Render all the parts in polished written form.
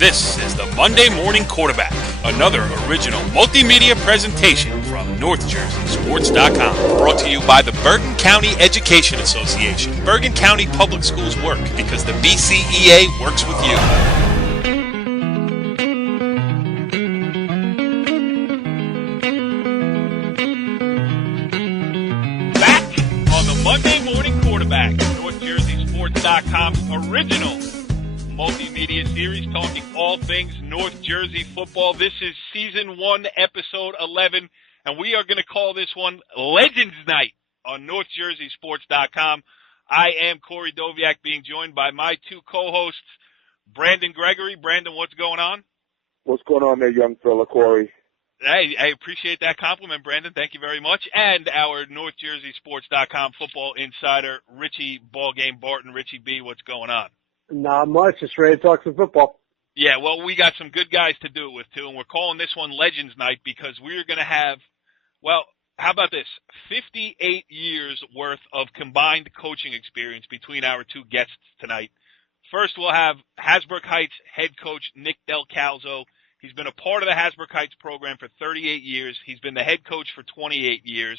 This is the Monday Morning Quarterback, another original multimedia presentation from NorthJerseySports.com. Brought to you by the Bergen County Education Association. Bergen County Public Schools work because the BCEA works with you. Back on the Monday Morning Quarterback, NorthJerseySports.com's original multimedia series talking all things North Jersey football. This is Season 1, Episode 11, and we are going to call this one Legends Night on NorthJerseySports.com. I am Corey Doviak, being joined by my two co-hosts, Brandon Gregory. Brandon, what's going on? What's going on there, young fella, Corey? Hey, I appreciate that compliment, Brandon. Thank you very much. And our NorthJerseySports.com football insider, Richie Ballgame Barton. Richie B., what's going on? Not much. Just ready to talk some football. Yeah, well, we got some good guys to do it with, too, and we're calling this one Legends Night because we're going to have, well, how about this, 58 years worth of combined coaching experience between our two guests tonight. First, we'll have Hasbrouck Heights head coach Nick Delcalzo. He's been a part of the Hasbrouck Heights program for 38 years. He's been the head coach for 28 years,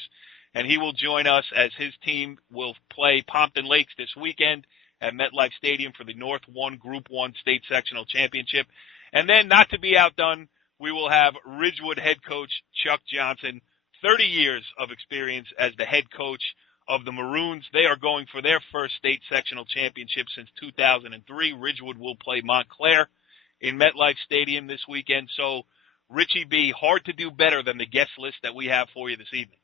and he will join us as his team will play Pompton Lakes this weekend at MetLife Stadium for the North 1 Group 1 State Sectional Championship. And then, not to be outdone, we will have Ridgewood head coach Chuck Johnson, 30 years of experience as the head coach of the Maroons. They are going for their first state sectional championship since 2003. Ridgewood will play Montclair in MetLife Stadium this weekend. So, Richie B., hard to do better than the guest list that we have for you this evening.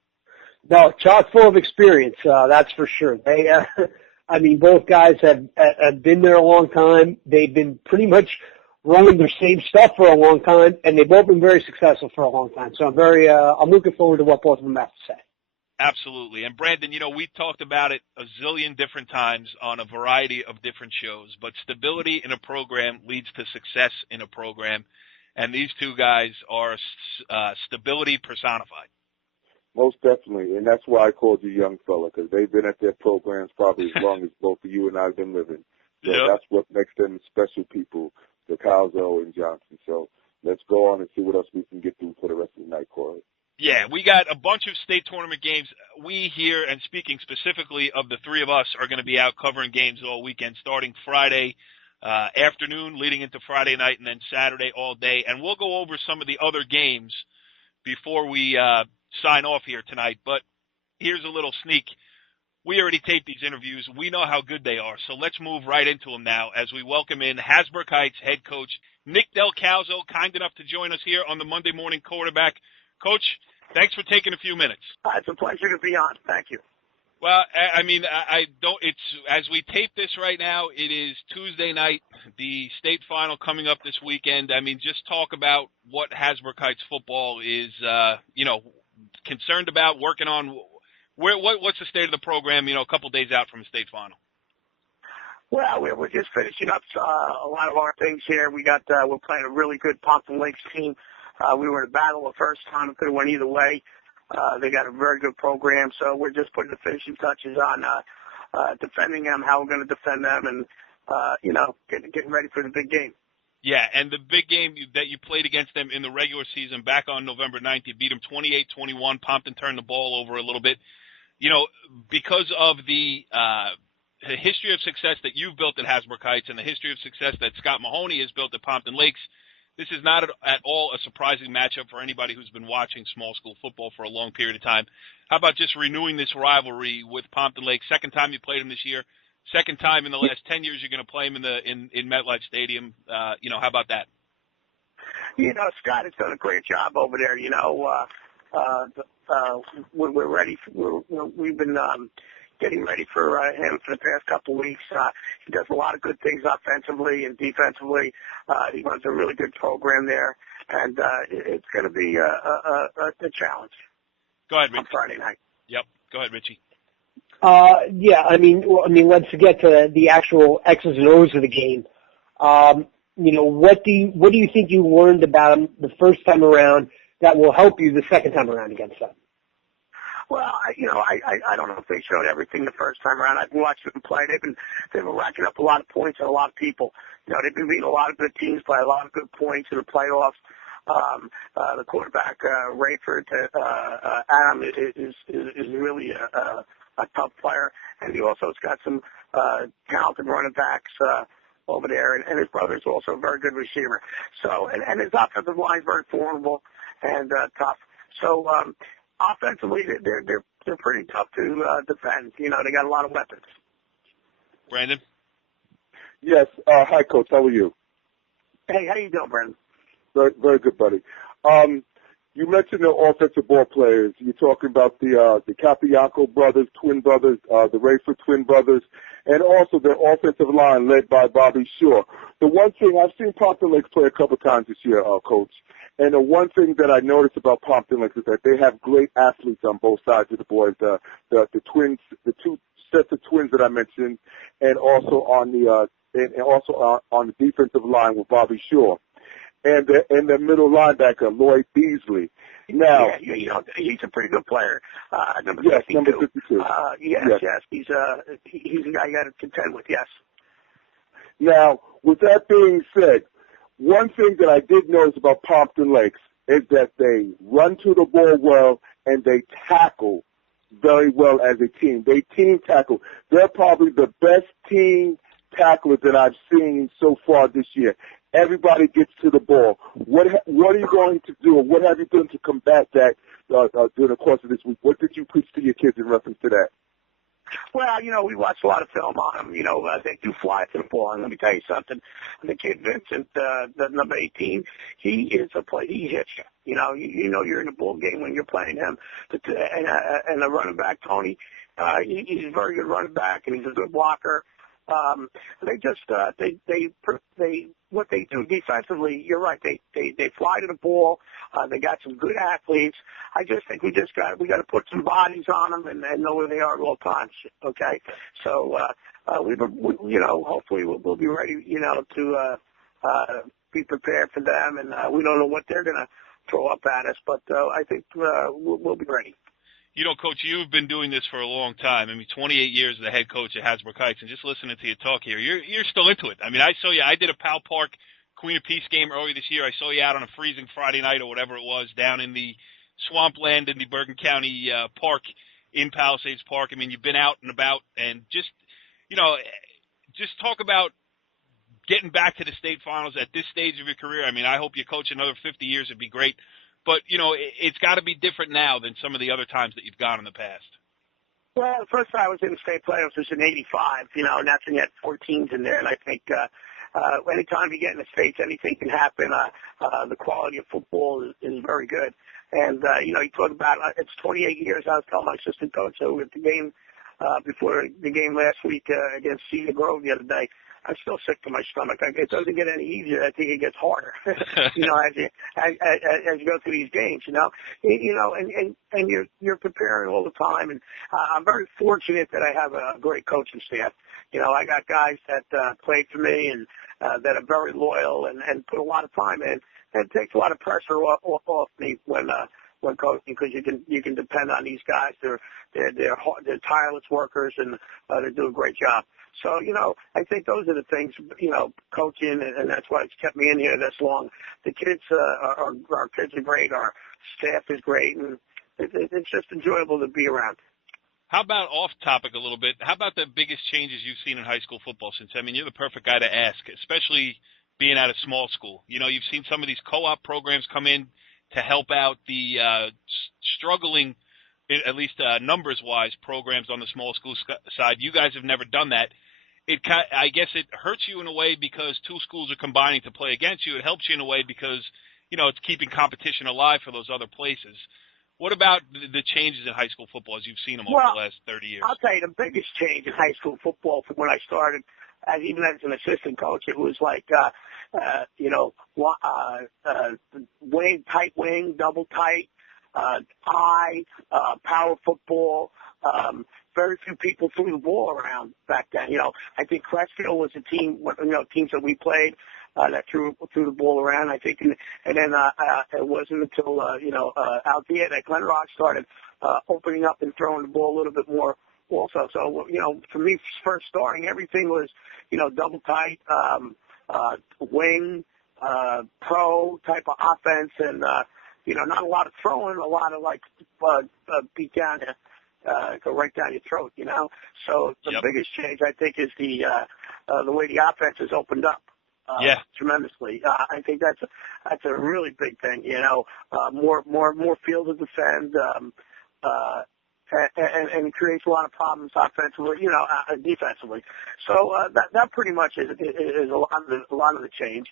No, chock full of experience, that's for sure. They, I mean, both guys have been there a long time. They've been pretty much running their same stuff for a long time, and they've both been very successful for a long time. So I'm looking forward to what both of them have to say. Absolutely. And Brandon, you know, we've talked about it a zillion different times on a variety of different shows, but stability in a program leads to success in a program, and these two guys are stability personified. Most definitely, and that's why I called you young fella, because they've been at their programs probably as long as both of you and I have been living. So Yep. That's what makes them special people, Delcalzo and Johnson. So let's go on and see what else we can get through for the rest of the night, Corey. Yeah, we got a bunch of state tournament games. We here, and speaking specifically of the three of us, are going to be out covering games all weekend, starting Friday afternoon, leading into Friday night, and then Saturday all day. And we'll go over some of the other games before we sign off here tonight. But here's a little sneak. We already taped these interviews. We know how good they are. So let's move right into them now as we welcome in Hasbrouck Heights head coach Nick Delcalzo, kind enough to join us here on the Monday Morning Quarterback. Coach, thanks for taking a few minutes. It's a pleasure to be on. Thank you. Well, I mean, I don't. It's as we tape this right now. It is Tuesday night. The state final coming up this weekend. I mean, just talk about what Hasbrouck Heights football is. Concerned about, working on. What's the state of the program? You know, a couple days out from the state final. Well, we're just finishing up a lot of our things here. We're playing a really good Pompton Lakes team. We were in a battle the first time. It could have went either way. They got a very good program, so we're just putting the finishing touches on defending them, how we're going to defend them, and getting ready for the big game. Yeah, and the big game that you played against them in the regular season back on November 9th, you beat them 28-21. Pompton turned the ball over a little bit. You know, because of the history of success that you've built at Hasbrouck Heights and the history of success that Scott Mahoney has built at Pompton Lakes, this is not at all a surprising matchup for anybody who's been watching small school football for a long period of time. How about just renewing this rivalry with Pompton Lakes? Second time you played them this year. Second time in the last 10 years you're going to play them in MetLife Stadium. How about that? You know, Scott has done a great job over there. You know, we're ready. We've been getting ready for him for the past couple of weeks. He does a lot of good things offensively and defensively. He runs a really good program there, and it's going to be a challenge. Go ahead, Richie. On Friday night. Yep. Go ahead, Richie. Yeah, I mean, let's get to the actual X's and O's of the game. What do you think you learned about them the first time around that will help you the second time around against them? Well, I don't know if they showed everything the first time around. I've watched them play. They've been racking up a lot of points on a lot of people. They've been beating a lot of good teams by a lot of good points in the playoffs. The quarterback, Rayford, Adam is really a tough player, and he also has got some talented running backs over there, and his brother's also a very good receiver. So, and his offensive line is very formidable and tough. So, offensively, they're pretty tough to defend. They got a lot of weapons. Brandon? Yes. Hi, Coach. How are you? Hey, how you doing, Brandon? Very, very good, buddy. You mentioned the offensive ball players. You're talking about the Capiaco brothers, twin brothers, the Rayford twin brothers, and also their offensive line led by Bobby Shaw. The one thing I've seen Pompton Lakes play a couple times this year, Coach, and the one thing that I noticed about Pompton Lakes is that they have great athletes on both sides of the board. The twins, the two sets of twins that I mentioned, and also on the defensive line with Bobby Shaw. And the middle linebacker, Lloyd Beasley. Now, yeah, he's a pretty good player. Number 52. Number 52. Yes. He's a guy you got to contend with. Yes. Now, with that being said, one thing that I did notice about Pompton Lakes is that they run to the ball well and they tackle very well as a team. They team tackle. They're probably the best team tacklers that I've seen so far this year. Everybody gets to the ball. What are you going to do, or what have you done to combat that during the course of this week? What did you preach to your kids in reference to that? Well, we watched a lot of film on them. They do fly to the ball. And let me tell you something. The kid Vincent, the number 18, he is a play. He hits you. You're in a ball game when you're playing him. And the running back, Tony, he's a very good running back, and he's a good blocker. What they do defensively, you're right. They fly to the ball. They got some good athletes. I just think we got to put some bodies on them and know where they are at all times. Okay, so hopefully we'll be ready, to be prepared for them, and we don't know what they're going to throw up at us, but I think we'll be ready. Coach, you've been doing this for a long time. 28 years as the head coach at Hasbrouck Heights, and just listening to you talk here, you're still into it. I saw you. I did a Powell Park Queen of Peace game earlier this year. I saw you out on a freezing Friday night or whatever it was down in the swampland in the Bergen County Park in Palisades Park. You've been out and about, and just talk about getting back to the state finals at this stage of your career. I hope you coach another 50 years. It'd be great. But, it's got to be different now than some of the other times that you've gone in the past. Well, the first time I was in the state playoffs was in '85, and that's when you had 4 teams in there. And I think anytime you get in the States, anything can happen. The quality of football is very good. And, you talk about it's 28 years. I was telling my assistant coach at the game before the game last week against Cedar Grove the other day. I'm still sick to my stomach. It doesn't get any easier. I think it gets harder. as you go through these games. And you're preparing all the time. And I'm very fortunate that I have a great coaching staff. I got guys that played for me and that are very loyal and put a lot of time in. And it takes a lot of pressure off me when coaching, because you can depend on these guys. They're tireless workers, and they do a great job. So, I think those are the things, coaching, and that's why it's kept me in here this long. The kids, our kids are great. Our staff is great, and it's just enjoyable to be around. How about off topic a little bit? How about the biggest changes you've seen in high school football since? You're the perfect guy to ask, especially being at a small school. You've seen some of these co-op programs come in to help out the struggling, at least numbers-wise, programs on the small school side. You guys have never done that. I guess it hurts you in a way because 2 schools are combining to play against you. It helps you in a way because, it's keeping competition alive for those other places. What about the changes in high school football as you've seen them over the last 30 years? I'll tell you, the biggest change in high school football from when I started, even as an assistant coach, it was like, wing, tight wing, double tight, power football. Very few people threw the ball around back then. I think Crestfield was a team, teams that we played. that threw the ball around. I think, and then it wasn't until out there that Glen Rock started opening up and throwing the ball a little bit more. Also, so for me, first starting, everything was double tight, wing, pro type of offense, and not a lot of throwing, a lot of beat down, go right down your throat, So the biggest change, I think, is the way the offense has opened up. Tremendously. I think that's a really big thing. More field to defend, and it creates a lot of problems offensively, defensively. So that pretty much is a lot of the change.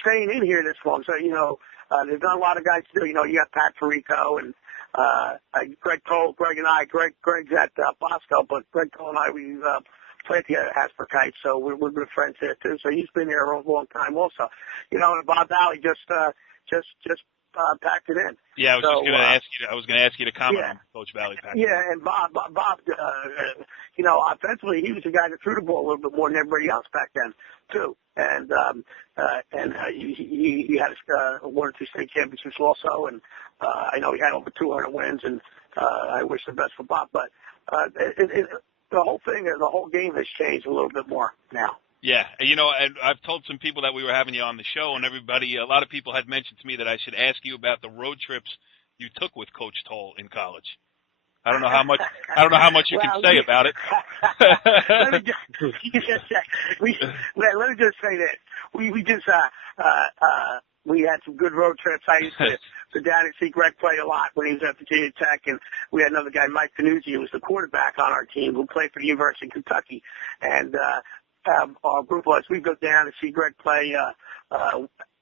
Staying in here this long, so there's not a lot of guys to do. You got Pat Perico and Greg Cole, Greg's at Bosco, but Greg Cole and I we played together at Hasbrouck, so we're good friends here too. So he's been here a long time also. And Bob Valley just packed it in. Yeah, I was going to ask you to comment on Coach Valley packed. Yeah, and Bob, offensively he was the guy that threw the ball a little bit more than everybody else back then too. And he had 1 or 2 state championships also, and I know he had over 200 wins, and I wish the best for Bob. But the whole game has changed a little bit more now. Yeah, and I've told some people that we were having you on the show, and a lot of people had mentioned to me that I should ask you about the road trips you took with Coach Toll in college. I don't know how much you can say about it. Let me just say this: we had some good road trips. I used to go down and see Greg play a lot when he was at Virginia Tech, and we had another guy, Mike Panuzzi, who was the quarterback on our team, who played for the University of Kentucky, and our group was we'd go down and see Greg play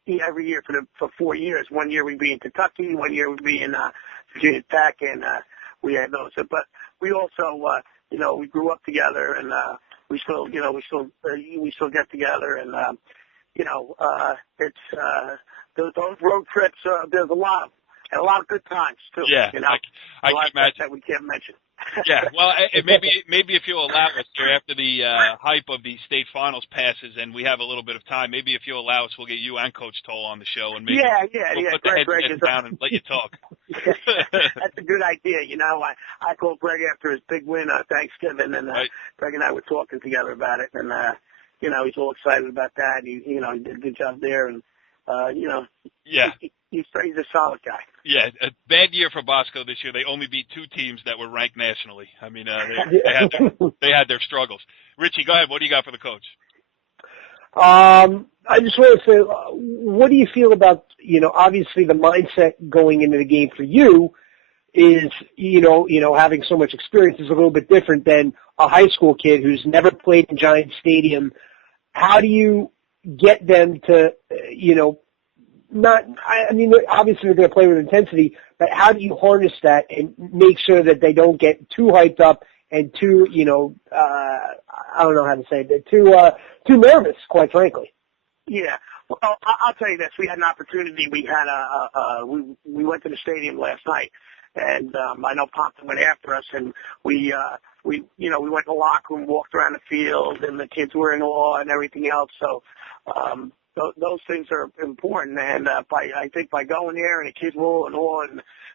every year for 4 years. 1 year we'd be in Kentucky, 1 year we'd be in Virginia Tech, and we had those. But we also, we grew up together, and we still get together, and it's those road trips. There's a lot of them, and a lot of good times too. Yeah, I can imagine that we can't mention. Yeah, well, maybe if you'll allow us here after the hype of the state finals passes and we have a little bit of time, maybe if you'll allow us, we'll get you and Coach Toll on the show, and maybe we'll put the heads down and let you talk. That's a good idea. I called Greg after his big win on Thanksgiving, and Greg and I were talking together about it, and he's all excited about that. He did a good job there, and he's a solid guy. Yeah, a bad year for Bosco this year. They only beat 2 teams that were ranked nationally. I mean, they had their struggles. Richie, go ahead. What do you got for the coach? I just want to say, what do you feel about, obviously the mindset going into the game for you is, having so much experience is a little bit different than a high school kid who's never played in Giant Stadium. How do you get them to, obviously they're going to play with intensity, but how do you harness that and make sure that they don't get too hyped up and too, I don't know how to say it, too nervous, quite frankly? Yeah. Well, I'll tell you this. We had an opportunity. We had we went to the stadium last night, and I know Pompton went after us, and we went to the locker room, walked around the field, and the kids were in awe and everything else. So, those things are important, and I think by going there and the kids were all in awe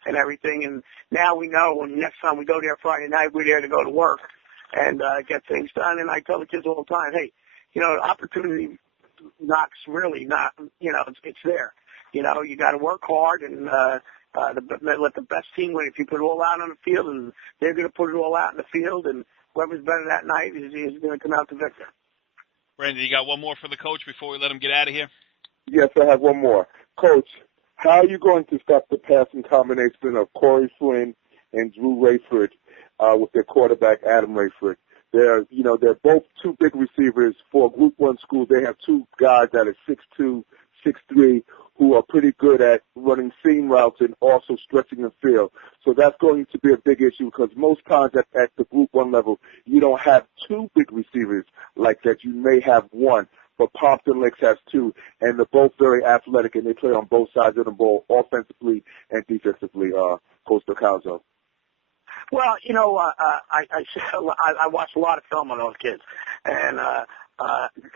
and everything, and now we know when next time we go there Friday night, we're there to go to work and get things done. And I tell the kids all the time, hey, opportunity knocks really not, it's there. You got to work hard and let the best team win. If you put it all out on the field, and they're going to put it all out in the field, and whoever's better that night is going to come out the victor. Brandon, you got one more for the coach before we let him get out of here? Yes, I have one more. Coach, how are you going to stop the passing combination of Corey Flynn and Drew Rayford with their quarterback, Adam Rayford? They're both 2 big receivers for a Group 1 school. They have 2 guys that are 6'2", 6'3", who are pretty good at running seam routes and also stretching the field. So that's going to be a big issue because most times at the Group 1 level, you don't have 2 big receivers like that. You may have 1, but Pompton Lakes has 2, and they're both very athletic, and they play on both sides of the ball, offensively and defensively, Coach Delcalzo. Well, I watched a lot of film on those kids, and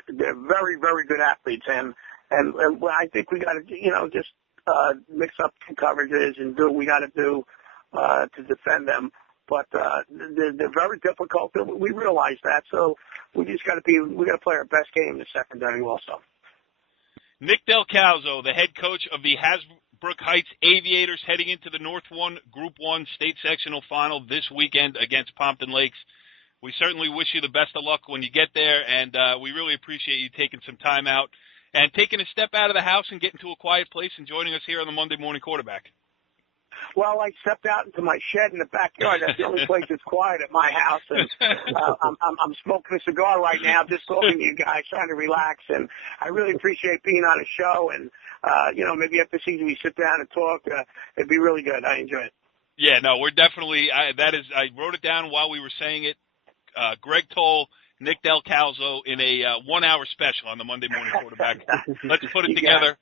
They're very, very good athletes, and I think we got to, just mix up two coverages and do what we got to do to defend them. But they're very difficult. We realize that, so we just got to play our best game in the secondary also. Nick Delcalzo, the head coach of the Hasbrouck Heights Aviators, heading into the North 1 Group 1 state sectional final this weekend against Pompton Lakes. We certainly wish you the best of luck when you get there, and we really appreciate you taking some time out and taking a step out of the house and getting to a quiet place and joining us here on the Monday Morning Quarterback. Well, I stepped out into my shed in the backyard. That's the only place that's quiet at my house, and I'm smoking a cigar right now, just talking to you guys, trying to relax. And I really appreciate being on the show. And maybe after the season we sit down and talk. It'd be really good. I enjoy it. Yeah, no, we're definitely. I wrote it down while we were saying it. Greg Toll, Nick Delcalzo in a 1-hour special on the Monday Morning Quarterback. Let's put it together.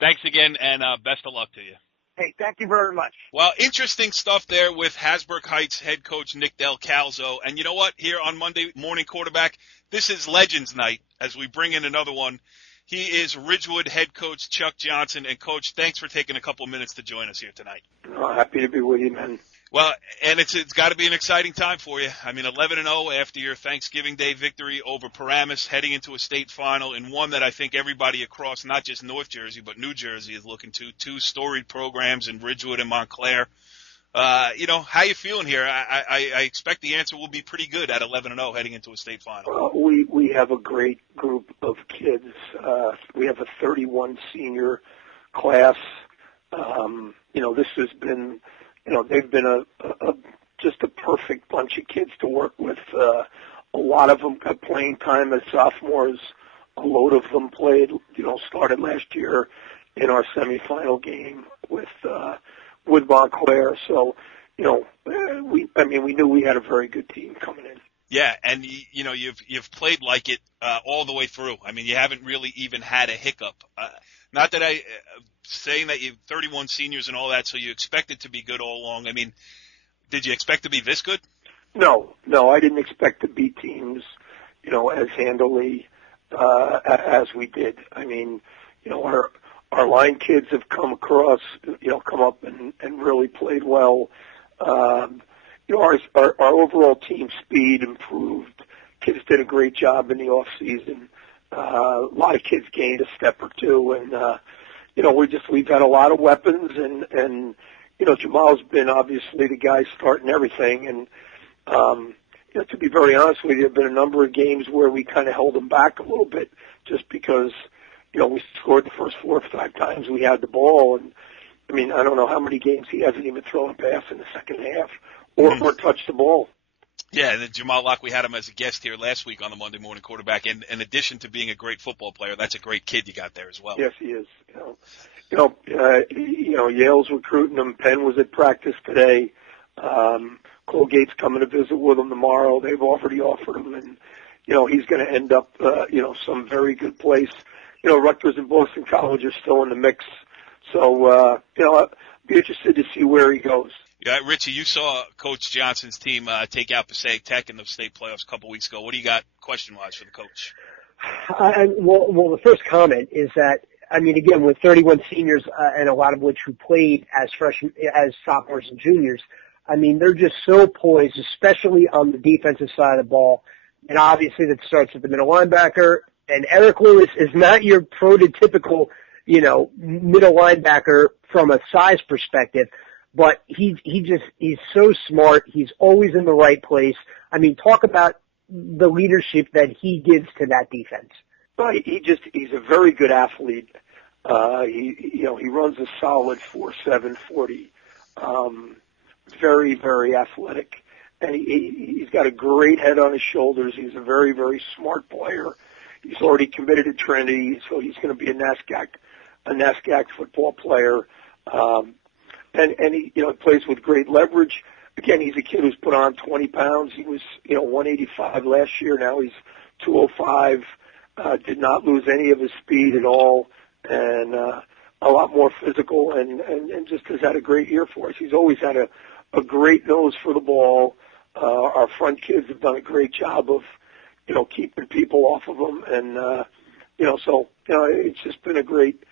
Thanks again, and best of luck to you. Hey, thank you very much. Well, interesting stuff there with Hasbrouck Heights head coach Nick Delcalzo. And you know what? Here on Monday Morning Quarterback, this is Legends Night as we bring in another one. He is Ridgewood head coach Chuck Johnson. And, Coach, thanks for taking a couple of minutes to join us here tonight. Oh, happy to be with you, man. Well, and it's got to be an exciting time for you. I mean, 11-0 after your Thanksgiving Day victory over Paramus, heading into a state final, and one that I think everybody across not just North Jersey but New Jersey is looking to. Two storied programs in Ridgewood and Montclair. How you feeling here? I expect the answer will be pretty good at 11-0 heading into a state final. We have a great group of kids. We have a 31 senior class. This has been. They've been just a perfect bunch of kids to work with. A lot of them got playing time as sophomores. A load of them played, started last year in our semifinal game with Montclair. So, we knew we had a very good team coming in. Yeah, and you've played like it all the way through. I mean, you haven't really even had a hiccup. Not that saying that you have 31 seniors and all that, so you expect it to be good all along. I mean, did you expect to be this good? No, I didn't expect to beat teams, as handily as we did. I mean, our line kids have come up and really played well. Our overall team speed improved. Kids did a great job in the off season. A lot of kids gained a step or two, and we've had a lot of weapons, and Jamal's been obviously the guy starting everything, and to be very honest with you, there have been a number of games where we kind of held them back a little bit, just because we scored the first 4 or 5 times we had the ball, and I mean I don't know how many games he hasn't even thrown a pass in the second half or touched the ball. Yeah, and Jamal Locke, we had him as a guest here last week on the Monday Morning Quarterback. And in addition to being a great football player, that's a great kid you got there as well. Yes, he is. Yale's recruiting him. Penn was at practice today. Colgate's coming to visit with him tomorrow. They've already offered him, and he's going to end up, some very good place. Rutgers and Boston College are still in the mix, so I'd be interested to see where he goes. Yeah, Richie, you saw Coach Johnson's team take out Passaic Tech in the state playoffs a couple weeks ago. What do you got question-wise for the coach? Well, the first comment is that, again, with 31 seniors and a lot of which who played as sophomores and juniors, they're just so poised, especially on the defensive side of the ball. And obviously that starts with the middle linebacker. And Eric Lewis is not your prototypical, middle linebacker from a size perspective. But he's so smart. He's always in the right place. Talk about the leadership that he gives to that defense. Well, he's a very good athlete. He runs a solid 4.7 40. Very, very athletic. And he's got a great head on his shoulders. He's a very, very smart player. He's already committed to Trinity, so he's going to be a NASCAC football player. And he, plays with great leverage. Again, he's a kid who's put on 20 pounds. He was, 185 last year. Now he's 205. Did not lose any of his speed at all, and a lot more physical, and just has had a great year for us. He's always had a great nose for the ball. Our front kids have done a great job of, keeping people off of them, and it's just been a great.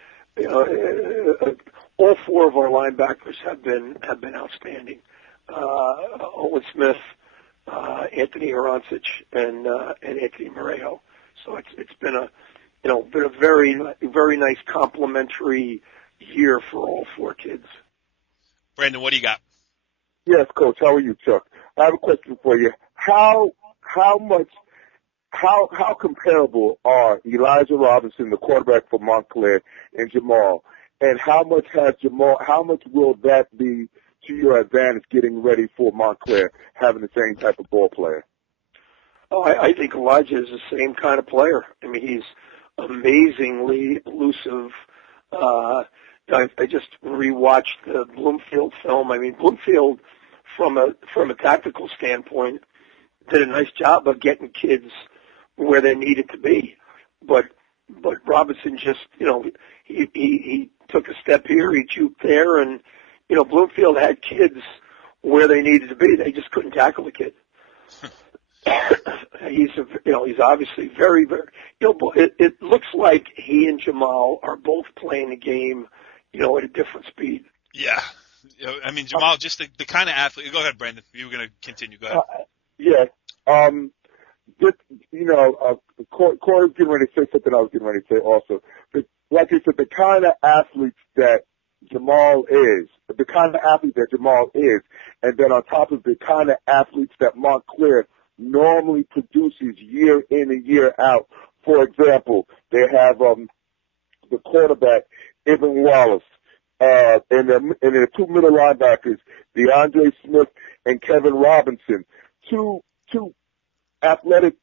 All four of our linebackers have been outstanding. Owen Smith, Anthony Arancic, and Anthony Morejo. So it's been a very very nice complimentary year for all four kids. Brandon, what do you got? Yes, Coach. How are you, Chuck? I have a question for you. How comparable are Elijah Robinson, the quarterback for Montclair, and Jamal? And how much will that be to your advantage getting ready for Montclair, having the same type of ball player? Oh, I think Elijah is the same kind of player. I mean, he's amazingly elusive. I just rewatched the Bloomfield film. I mean, Bloomfield, from a tactical standpoint, did a nice job of getting kids where they needed to be. But Robinson just, he took a step here, he juked there, and, Bloomfield had kids where they needed to be. They just couldn't tackle the kid. He's obviously very, very, it looks like he and Jamal are both playing the game, at a different speed. Yeah. I mean, Jamal, just the kind of athlete. Go ahead, Brandon. You were going to continue. Go ahead. Corey's getting ready to say something I was getting ready to say also. But like you said, the kind of athletes that Jamal is, and then on top of the kind of athletes that Montclair normally produces year in and year out. For example, they have the quarterback, Evan Wallace, and their two middle linebackers, DeAndre Smith and Kevin Robinson, two athletic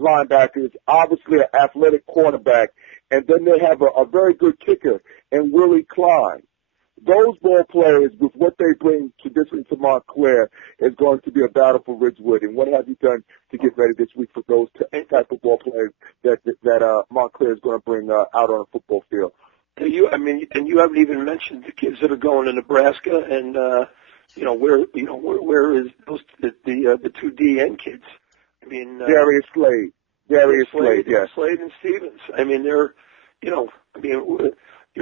linebackers, obviously an athletic quarterback, and then they have a very good kicker in Willie Klein. Those ball players, with what they bring traditionally to Montclair, is going to be a battle for Ridgewood. And what have you done to get ready this week for those type of ball players that Montclair is going to bring out on a football field? And you haven't even mentioned the kids that are going to Nebraska, and where is those the two DN kids? I mean, Darius Slade, yes. Slade and Stevens. I mean, they're,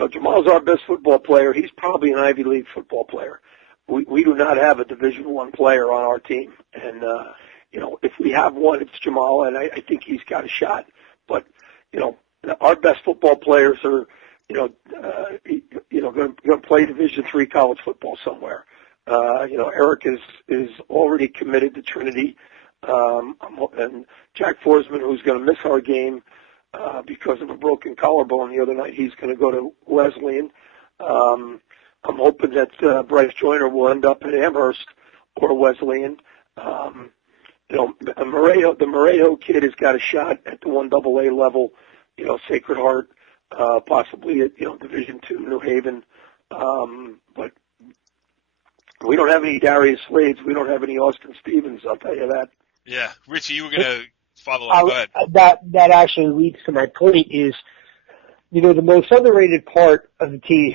Jamal's our best football player. He's probably an Ivy League football player. We do not have a Division I player on our team, and if we have one, it's Jamal, and I think he's got a shot. But our best football players are going to play Division III college football somewhere. Eric is already committed to Trinity. And Jack Forsman, who's going to miss our game because of a broken collarbone the other night, he's going to go to Wesleyan. I'm hoping that Bryce Joyner will end up at Amherst or Wesleyan. The Morejo kid has got a shot at the 1AA level, Sacred Heart, possibly at Division II, New Haven. But we don't have any Darius Slades. We don't have any Austin Stevens. I'll tell you that. Yeah, Richie, you were going to follow up. Go ahead. That actually leads to my point is, the most underrated part of the team,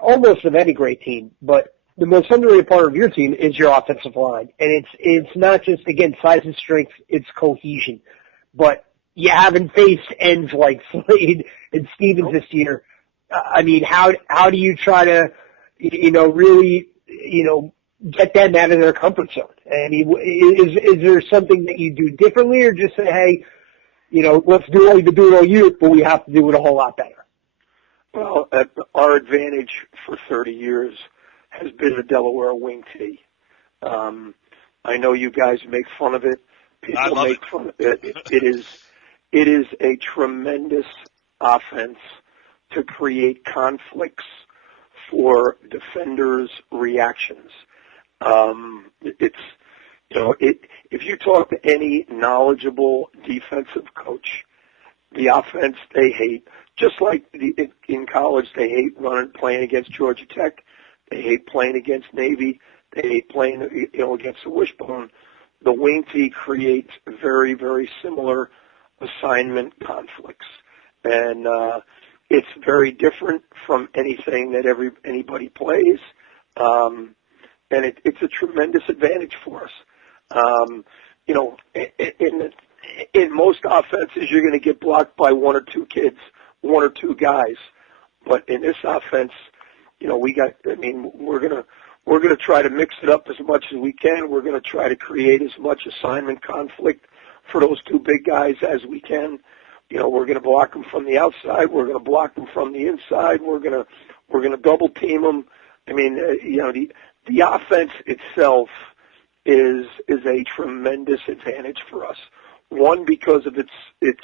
almost of any great team, but the most underrated part of your team is your offensive line. And it's not just, again, size and strength, it's cohesion. But you haven't faced ends like Slade and Stevens this year. I mean, how do you try to, really, get them out of their comfort zone? I mean, is there something that you do differently, or just say, hey, let's do what we've been doing all year, but we have to do it a whole lot better? Well, our advantage for 30 years has been the Delaware wing tee. I know you guys make fun of it. People make fun of it. It is a tremendous offense to create conflicts for defenders' reactions. If you talk to any knowledgeable defensive coach, the offense they hate, just like in college they hate playing against Georgia Tech, they hate playing against Navy, they hate playing against the wishbone. The wing tee creates very, very similar assignment conflicts, and it's very different from anything that anybody plays, and it's a tremendous advantage for us. in most offenses, you're going to get blocked by one or two kids, one or two guys. But in this offense, we're going to try to mix it up as much as we can. We're going to try to create as much assignment conflict for those two big guys as we can. We're going to block them from the outside. We're going to block them from the inside. We're going to double team them. I mean, the offense itself is a tremendous advantage for us. One, because of it's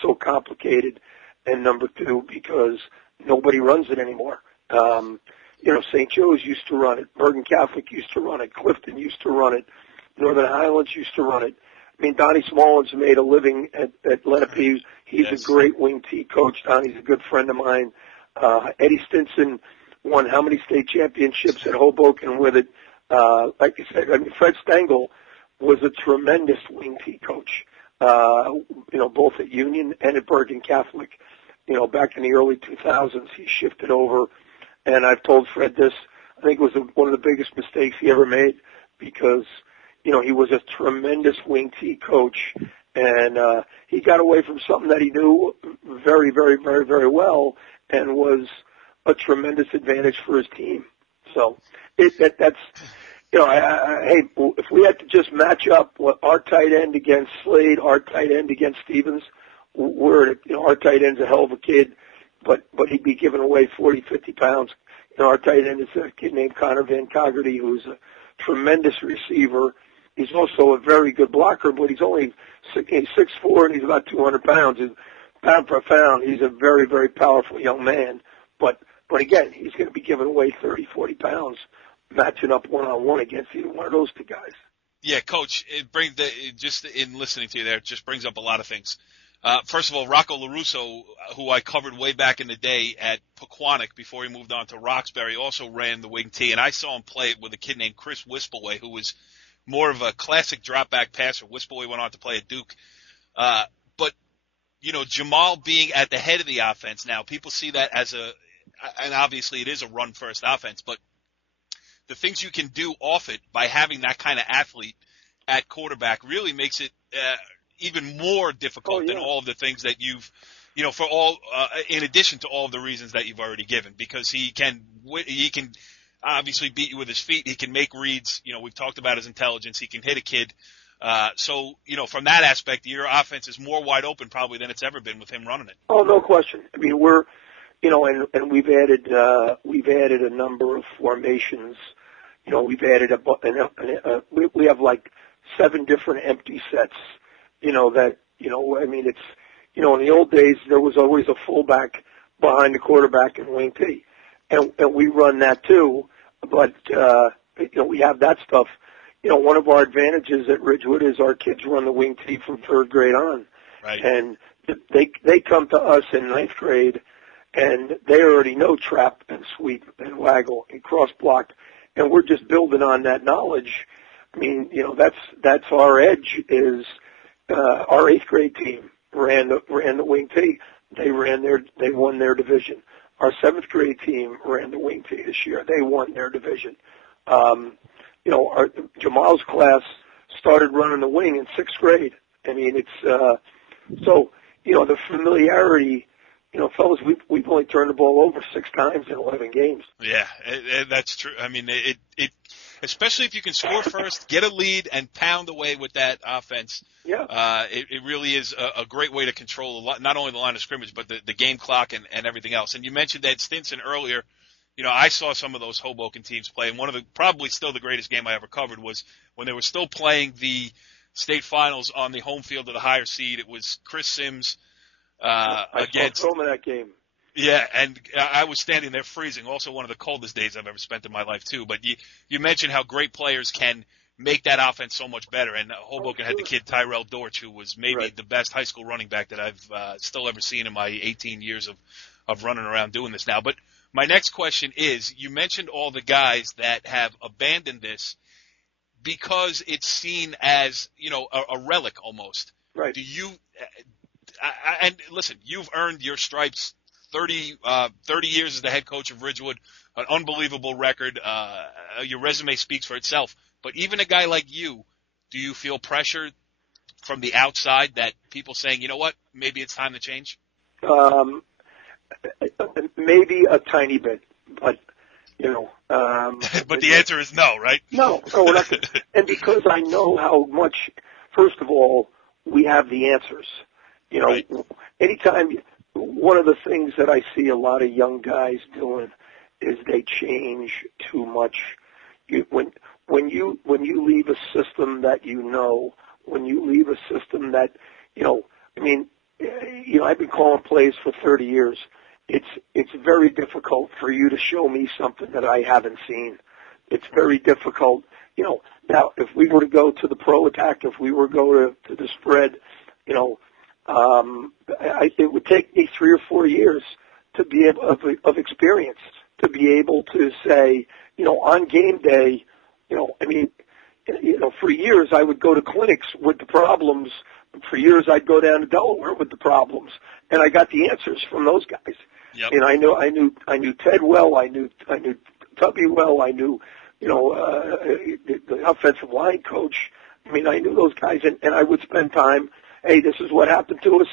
so complicated, and number two, because nobody runs it anymore. St. Joe's used to run it. Bergen Catholic used to run it. Clifton used to run it. Northern Highlands used to run it. I mean, Donnie Smallins made a living at Lenape. He's a great wing T coach. Donnie's a good friend of mine. Eddie Stinson won how many state championships at Hoboken with it? Like you said, I mean, Fred Stengel was a tremendous wing T coach, both at Union and at Bergen Catholic. Back in the early 2000s, he shifted over, and I've told Fred this. I think it was one of the biggest mistakes he ever made because, he was a tremendous wing T coach, and he got away from something that he knew very, very, very, very well and was a tremendous advantage for his team. So that's, hey, if we had to just match up our tight end against Slade, our tight end against Stevens, our tight end's a hell of a kid, but he'd be giving away 40, 50 pounds. Our tight end is a kid named Connor Van Coggerty, who's a tremendous receiver. He's also a very good blocker, but he's 6'4", and he's about 200 pounds. And pound for pound, he's a very, very powerful young man. But again, he's going to be giving away 30, 40 pounds, matching up one-on-one against either one of those two guys. Yeah, Coach, just in listening to you there, it just brings up a lot of things. First of all, Rocco LaRusso, who I covered way back in the day at Pequannock before he moved on to Roxbury, also ran the wing T, and I saw him play it with a kid named Chris Wispelway, who was more of a classic drop-back passer. Wispelway went on to play at Duke. But, Jamal being at the head of the offense now, people see that as and obviously it is a run-first offense, but the things you can do off it by having that kind of athlete at quarterback really makes it even more difficult than all of the things that you've, for all, in addition to all of the reasons that you've already given, because he can obviously beat you with his feet. He can make reads. We've talked about his intelligence. He can hit a kid. So, from that aspect, your offense is more wide open probably than it's ever been with him running it. Oh, no question. I mean, we're, and we've added a number of formations. We've added we have like 7 different empty sets. It's, in the old days, there was always a fullback behind the quarterback in wing T. And we run that too, but, we have that stuff. One of our advantages at Ridgewood is our kids run the wing T from 3rd grade on. Right. And they come to us in 9th grade, and they already know trap and sweep and waggle and cross block, and we're just building on that knowledge. I mean, that's our edge is, our 8th grade team ran the wing T. They won their division. Our 7th grade team ran the wing T this year. They won their division. Jamal's class started running the wing in 6th grade. I mean, it's, the familiarity, fellas, we've only turned the ball over 6 times in 11 games. Yeah, that's true. I mean, it especially if you can score first, get a lead, and pound away with that offense. Yeah. It really is a great way to control not only the line of scrimmage, but the game clock and everything else. And you mentioned Ed Stinson earlier. I saw some of those Hoboken teams play, and one of the probably still the greatest game I ever covered was when they were still playing the state finals on the home field of the higher seed. It was Chris Sims against. I saw that game. Yeah, and I was standing there freezing. Also one of the coldest days I've ever spent in my life, too. But you mentioned how great players can make that offense so much better. And Hoboken had the kid Tyrell Dortch, who was maybe the best high school running back that I've still ever seen in my 18 years of running around doing this now. But my next question is, you mentioned all the guys that have abandoned this because it's seen as, a relic almost. Right. Do you and listen, you've earned your stripes 30 years as the head coach of Ridgewood, an unbelievable record. Your resume speaks for itself. But even a guy like you, do you feel pressure from the outside that people saying, you know what, maybe it's time to change? Maybe a tiny bit, but but the answer is no, right? No, we're not. And because I know how much, first of all, we have the answers. Right. Anytime, one of the things that I see a lot of young guys doing is they change too much. When you leave a system that when you leave a system that, I've been calling plays for 30 years. It's very difficult for you to show me something that I haven't seen. It's very difficult. Now if we were to go to the pro attack, if we were to go to the spread, it would take me 3 or 4 years to be able of experience to be able to say, on game day, for years I would go to clinics with the problems. For years I'd go down to Delaware with the problems, and I got the answers from those guys. Yep. And I knew Ted well. I knew Tubby well. I knew, the offensive line coach. I knew those guys, and I would spend time. Hey, this is what happened to us.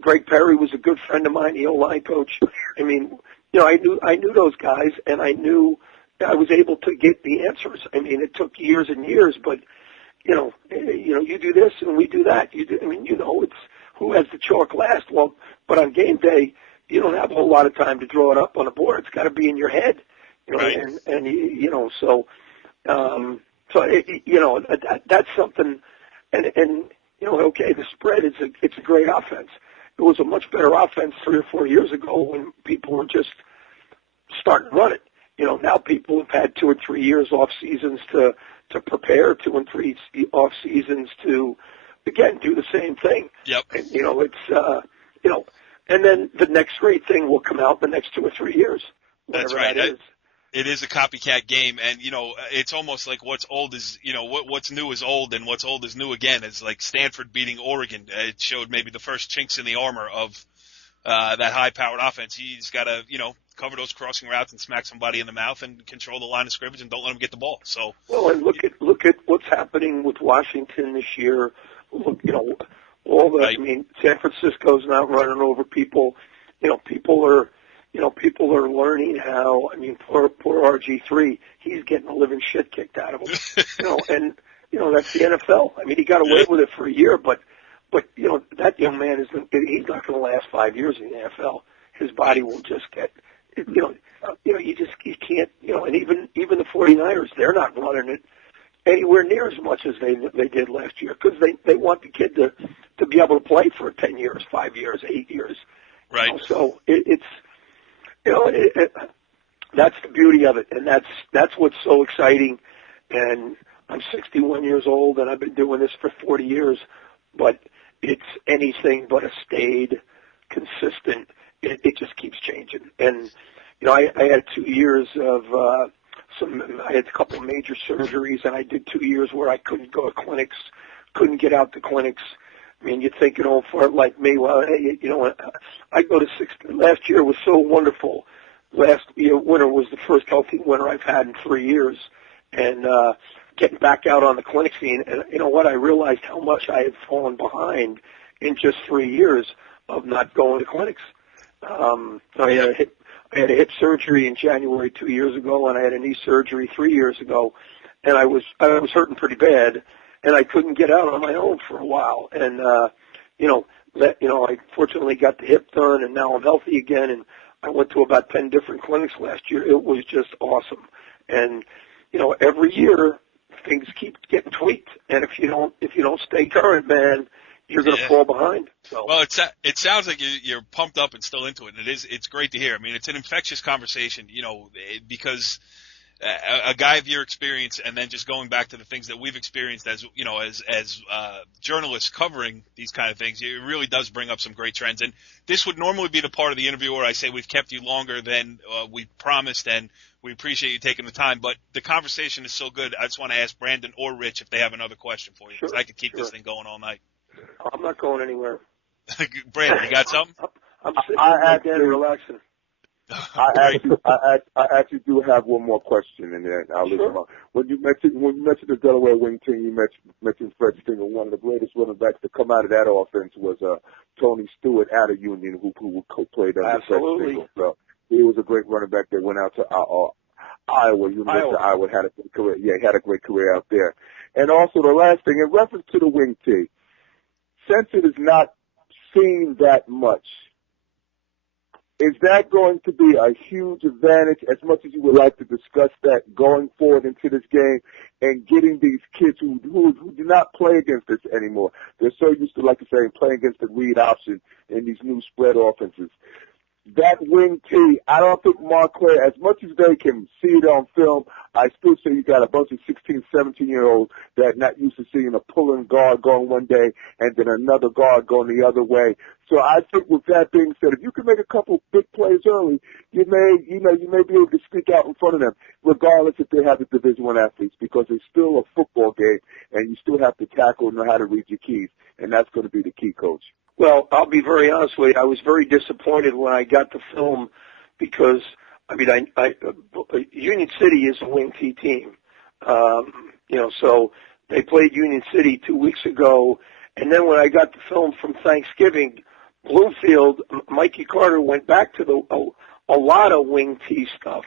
Greg Perry was a good friend of mine, the O-line coach. I knew those guys, and I knew I was able to get the answers. It took years and years, but you do this and we do that. It's who has the chalk last. Well, but on game day, you don't have a whole lot of time to draw it up on a board. It's got to be in your head, Right. That's something. And okay, the spread it's a great offense. It was a much better offense 3 or 4 years ago when people were just starting to run it. Now people have had 2 or 3 years off seasons to prepare, 2 and 3 off seasons to, again, do the same thing. Yep. And, and then the next great thing will come out the next 2 or 3 years. That's right. That is. It is a copycat game, and it's almost like what's old is what's new is old, and what's old is new again. It's like Stanford beating Oregon. It showed maybe the first chinks in the armor of that high-powered offense. He's got to cover those crossing routes and smack somebody in the mouth and control the line of scrimmage and don't let them get the ball. So and look at what's happening with Washington this year. Look, all the right. San Francisco's not running over people. People are learning how. Poor RG3, he's getting the living shit kicked out of him. And that's the NFL. He got away with it for a year, but that young man he's not going to last 5 years in the NFL. His body will just get, you can't, and even the 49ers, they're not running it anywhere near as much as they did last year because they want the kid to be able to play for 10 years, 5 years, 8 years. Right. So it's that's the beauty of it, and that's what's so exciting. And I'm 61 years old, and I've been doing this for 40 years, but it's anything but a staid, consistent. It just keeps changing. And I had 2 years of I had a couple of major surgeries, and I did 2 years where I couldn't go to clinics, couldn't get out to clinics. You're thinking, for it like me, well, hey, I go to 6. Last year was so wonderful. Last year, winter was the first healthy winter I've had in 3 years. And getting back out on the clinic scene, and you know what? I realized how much I had fallen behind in just 3 years of not going to clinics. I had a hip surgery in January 2 years ago, and I had a knee surgery 3 years ago, and I was hurting pretty bad, and I couldn't get out on my own for a while. And I fortunately got the hip done, and now I'm healthy again. And I went to about 10 different clinics last year. It was just awesome. And every year things keep getting tweaked, and if you don't stay current, man, you're going to fall behind. So. Well, it sounds like you're pumped up and still into it, and it's great to hear. It's an infectious conversation, because a guy of your experience, and then just going back to the things that we've experienced as journalists covering these kind of things, it really does bring up some great trends. And this would normally be the part of the interview where I say we've kept you longer than we promised, and we appreciate you taking the time. But the conversation is so good, I just want to ask Brandon or Rich if they have another question for you, because I could keep this thing going all night. I'm not going anywhere. Brandon, you got something? I'm sitting again, relaxing. I actually do have one more question, and then I'll leave it alone. When you mentioned the Delaware wing team, you mentioned Fred Stinger. One of the greatest running backs to come out of that offense was Tony Stewart out of Union, who played under Fred Stinger. So he was a great running back that went out to Iowa. University of Iowa had a good career. Yeah, he had a great career out there. And also the last thing, in reference to the wing tee, since it is not seen that much, is that going to be a huge advantage, as much as you would like to discuss that going forward into this game and getting these kids who do not play against this anymore? They're so used to, like you say, playing against the read option in these new spread offenses. That wing tee, I don't think Montclair, as much as they can see it on film, I still say you got a bunch of 16, 17-year-olds that are not used to seeing a pulling guard going one day and then another guard going the other way. So I think with that being said, if you can make a couple big plays early, you may be able to sneak out in front of them, regardless if they have the Division I athletes, because it's still a football game and you still have to tackle and know how to read your keys, and that's going to be the key, Coach. Well, I'll be very honest with you. I was very disappointed when I got the film because, Union City is a wing tee team. So they played Union City 2 weeks ago, and then when I got the film from Thanksgiving, Bloomfield, Mikey Carter went back to a lot of wing tee stuff.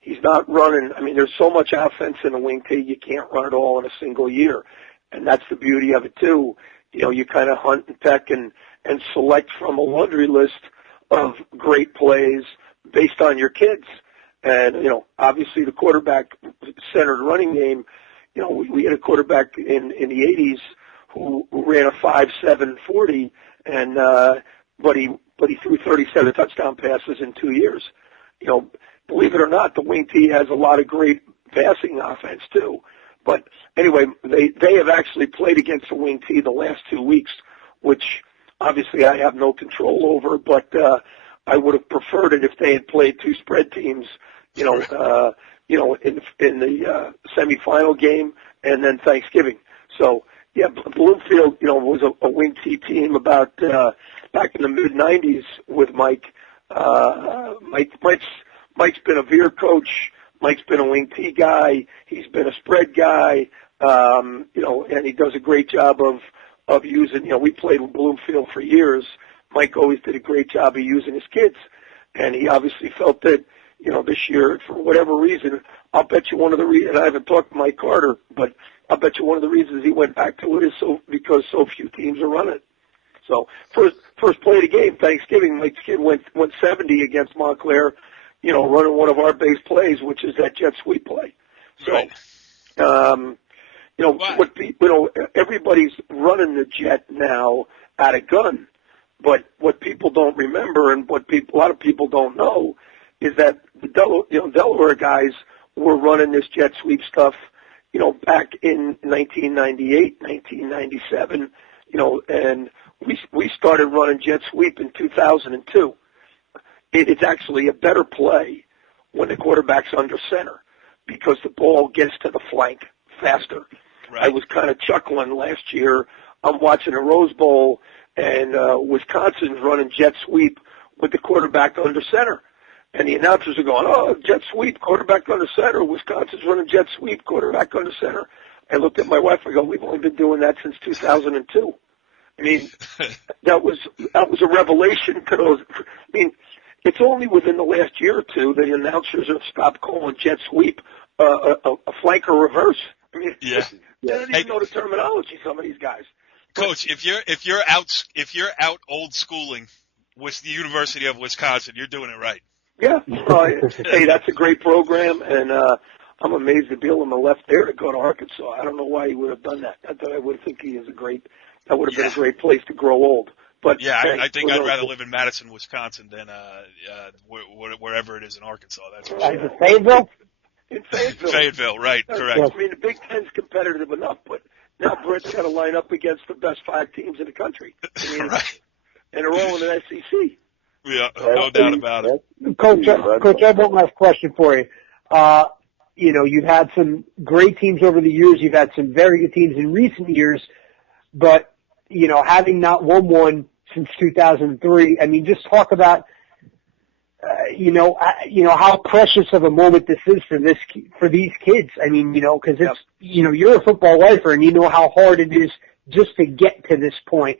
He's not running. There's so much offense in a wing tee, you can't run it all in a single year, and that's the beauty of it too. You kind of hunt and peck and select from a laundry list of great plays based on your kids. And, obviously the quarterback-centered running game, we had a quarterback in the 80s who ran a 5.7 40, and but he threw 37 touchdown passes in 2 years. Believe it or not, the wing tee has a lot of great passing offense too. But anyway, they have actually played against the wing tee the last 2 weeks, which obviously I have no control over, but I would have preferred it if they had played two spread teams, in the semifinal game and then Thanksgiving. So yeah, Bloomfield, was a wing tee team about back in the mid '90s with Mike. Mike's been a veer coach. Mike's been a wing tee guy. He's been a spread guy, and he does a great job of using, we played with Bloomfield for years. Mike always did a great job of using his kids, and he obviously felt that, this year, for whatever reason, I'll bet you one of the reasons, I haven't talked to Mike Carter, but I'll bet you one of the reasons he went back to it is because so few teams are running it. So first play of the game, Thanksgiving, Mike's kid went 70 against Montclair, running one of our base plays, which is that jet sweep play. So, right. Everybody's running the jet now at a gun, but what people don't remember and a lot of people don't know is that the Delaware guys were running this jet sweep stuff, back in 1998, 1997, and we started running jet sweep in 2002. It's actually a better play when the quarterback's under center because the ball gets to the flank faster. Right. I was kind of chuckling last year. I'm watching a Rose Bowl, and Wisconsin's running jet sweep with the quarterback under center. And the announcers are going, oh, jet sweep, quarterback under center. Wisconsin's running jet sweep, quarterback under center. I looked at my wife. I go, we've only been doing that since 2002. That was a revelation to those. It's only within the last year or two that the announcers have stopped calling jet sweep a flanker reverse. Yeah. They don't even know the terminology. Some of these guys. Coach, if you're out old schooling with the University of Wisconsin, you're doing it right. Yeah. Hey, that's a great program, and I'm amazed that Bielema left there to go to Arkansas. I don't know why he would have done that. I would think he is that would have been a great place to grow old. But yeah, I think I'd rather live in Madison, Wisconsin than wherever it is in Arkansas. That's for sure. Fayetteville? In Fayetteville. Fayetteville, right, correct. The Big Ten's competitive enough, but now Brett's got to line up against the best 5 teams in the country. Right. And they're all in the SEC. Yeah, no doubt about it. Coach, I have one last question for you. You've had some great teams over the years. You've had some very good teams in recent years. But, having not won one since 2003, just talk about how precious of a moment this is for these kids. I mean, because it's, you're a football lifer and you know how hard it is just to get to this point.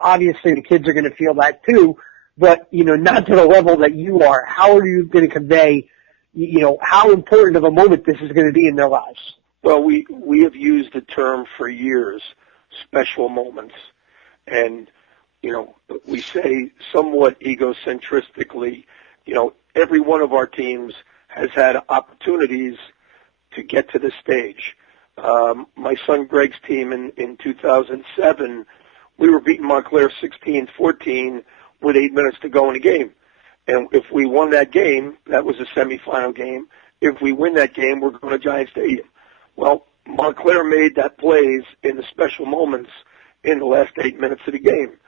Obviously the kids are going to feel that too, but, not to the level that you are. How are you going to convey, how important of a moment this is going to be in their lives? Well, we have used the term for years, special moments. And, we say somewhat egocentristically, every one of our teams has had opportunities to get to this stage. My son Greg's team in 2007, we were beating Montclair 16-14 with 8 minutes to go in the game. And if we won that game, that was a semifinal game. If we win that game, we're going to Giant Stadium. Well, Montclair made that plays in the special moments in the last 8 minutes of the game.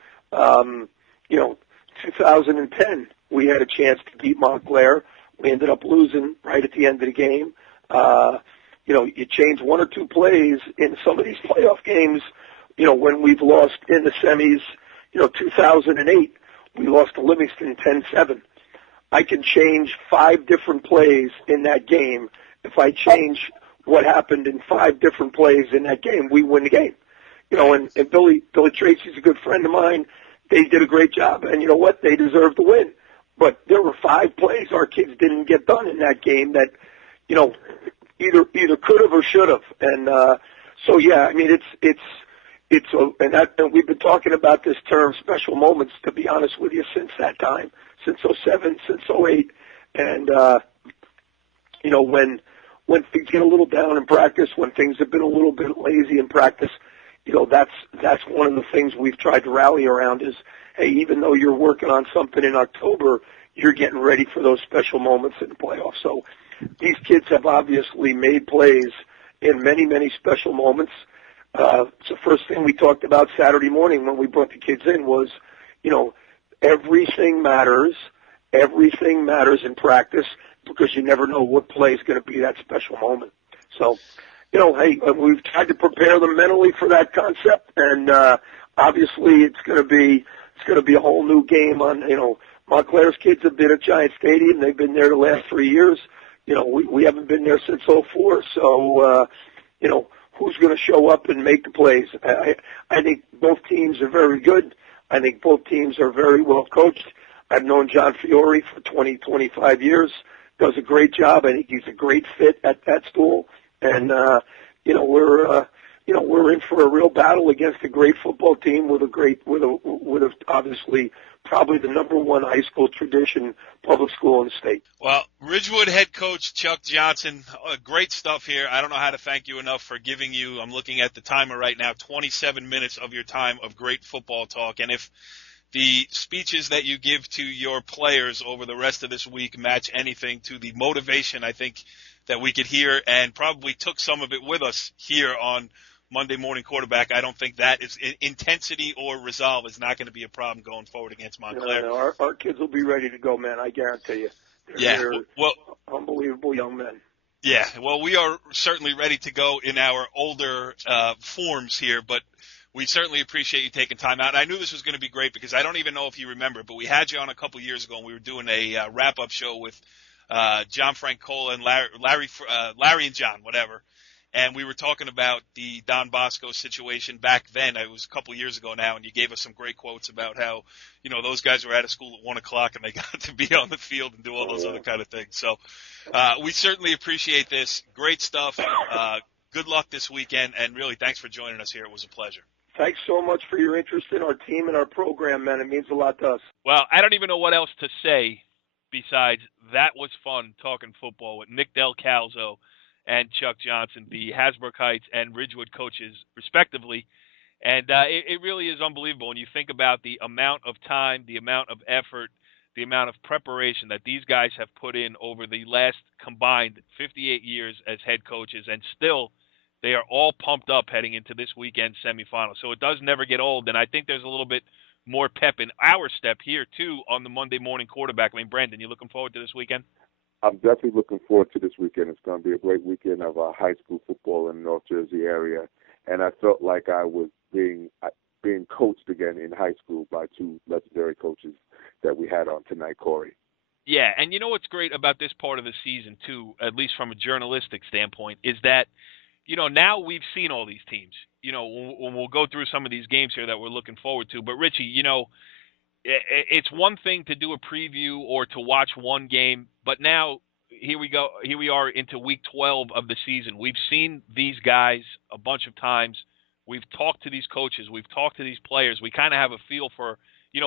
2010, we had a chance to beat Montclair. We ended up losing right at the end of the game. You change one or two plays in some of these playoff games, when we've lost in the semis, 2008, we lost to Livingston 10-7. I can change 5 different plays in that game. If I change what happened in 5 different plays in that game, we win the game. And Billy Tracy's a good friend of mine. They did a great job, and you know what? They deserved the win. But there were 5 plays our kids didn't get done in that game that, either could have or should have. And so yeah, I mean and we've been talking about this term special moments, to be honest with you, since that time, since 07, since 08. And when things get a little down in practice, when things have been a little bit lazy in practice, that's one of the things we've tried to rally around is, hey, even though you're working on something in October, you're getting ready for those special moments in the playoffs. So these kids have obviously made plays in many, many special moments. So the first thing we talked about Saturday morning when we brought the kids in was, everything matters. Everything matters in practice because you never know what play is going to be that special moment. So, hey, we've tried to prepare them mentally for that concept, and obviously it's going to be a whole new game. Montclair's kids have been at Giant Stadium. They've been there the last 3 years. We haven't been there since 04. So, who's going to show up and make the plays? I think both teams are very good. I think both teams are very well coached. I've known John Fiore for 20, 25 years. Does a great job. I think he's a great fit at that school. And, we're in for a real battle against a great football team with obviously probably the number 1 high school tradition public school in the state. Well, Ridgewood head coach Chuck Johnson, great stuff here. I don't know how to thank you enough for giving you, I'm looking at the timer right now, 27 minutes of your time of great football talk. And if the speeches that you give to your players over the rest of this week match anything to the motivation I think that we could hear and probably took some of it with us here on Monday Morning Quarterback, I don't think that is intensity or resolve is not going to be a problem going forward against Montclair. No, our kids will be ready to go, man. I guarantee you. They're unbelievable young men. Yeah, well, we are certainly ready to go in our older forms here, but we certainly appreciate you taking time out. I knew this was going to be great because I don't even know if you remember, but we had you on a couple years ago and we were doing a wrap-up show with John Francola and Larry and John, whatever. And we were talking about the Don Bosco situation back then. It was a couple years ago now, and you gave us some great quotes about how, those guys were out of school at 1 o'clock and they got to be on the field and do all those other kind of things. So we certainly appreciate this. Great stuff. Good luck this weekend, and really thanks for joining us here. It was a pleasure. Thanks so much for your interest in our team and our program, man. It means a lot to us. Well, I don't even know what else to say besides that was fun talking football with Nick Delcalzo and Chuck Johnson, the Hasbrouck Heights and Ridgewood coaches, respectively. And it really is unbelievable when you think about the amount of time, the amount of effort, the amount of preparation that these guys have put in over the last combined 58 years as head coaches, and still they are all pumped up heading into this weekend semifinal. So it does never get old, and I think there's a little bit more pep in our step here, too, on the Monday Morning Quarterback. I mean, Brandon, you looking forward to this weekend? I'm definitely looking forward to this weekend. It's going to be a great weekend of high school football in the North Jersey area, and I felt like I was being coached again in high school by 2 legendary coaches that we had on tonight, Corey. Yeah, and you know what's great about this part of the season, too, at least from a journalistic standpoint, is that, now we've seen all these teams. We'll go through some of these games here that we're looking forward to. But, Richie, it's one thing to do a preview or to watch one game, but now here we go. Here we are into week 12 of the season. We've seen these guys a bunch of times. We've talked to these coaches. We've talked to these players. We kind of have a feel for,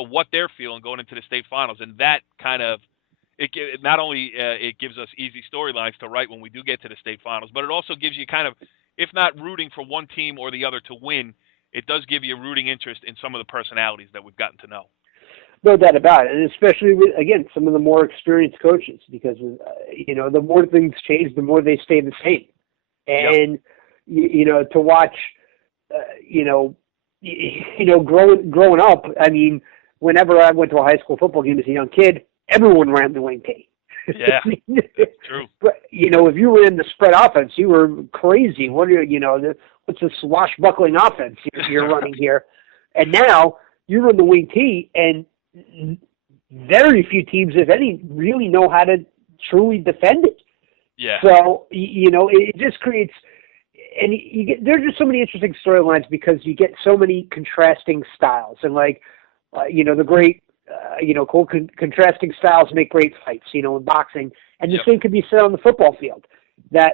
what they're feeling going into the state finals. And that kind of, not only it gives us easy storylines to write when we do get to the state finals, but it also gives you kind of, if not rooting for one team or the other to win, it does give you a rooting interest in some of the personalities that we've gotten to know. No doubt about it, and especially with, again, some of the more experienced coaches, because the more things change, the more they stay the same. And to watch, growing up. I mean, whenever I went to a high school football game as a young kid, everyone ran the wing T. Yeah, that's true. But if you were in the spread offense, you were crazy. What are what's the swashbuckling offense you're running here? And now you run the wing T, and very few teams, if any, really know how to truly defend it. Yeah. So, it just creates, and there's just so many interesting storylines because you get so many contrasting styles. And the great, contrasting styles make great fights, in boxing. And the same could be said on the football field. That,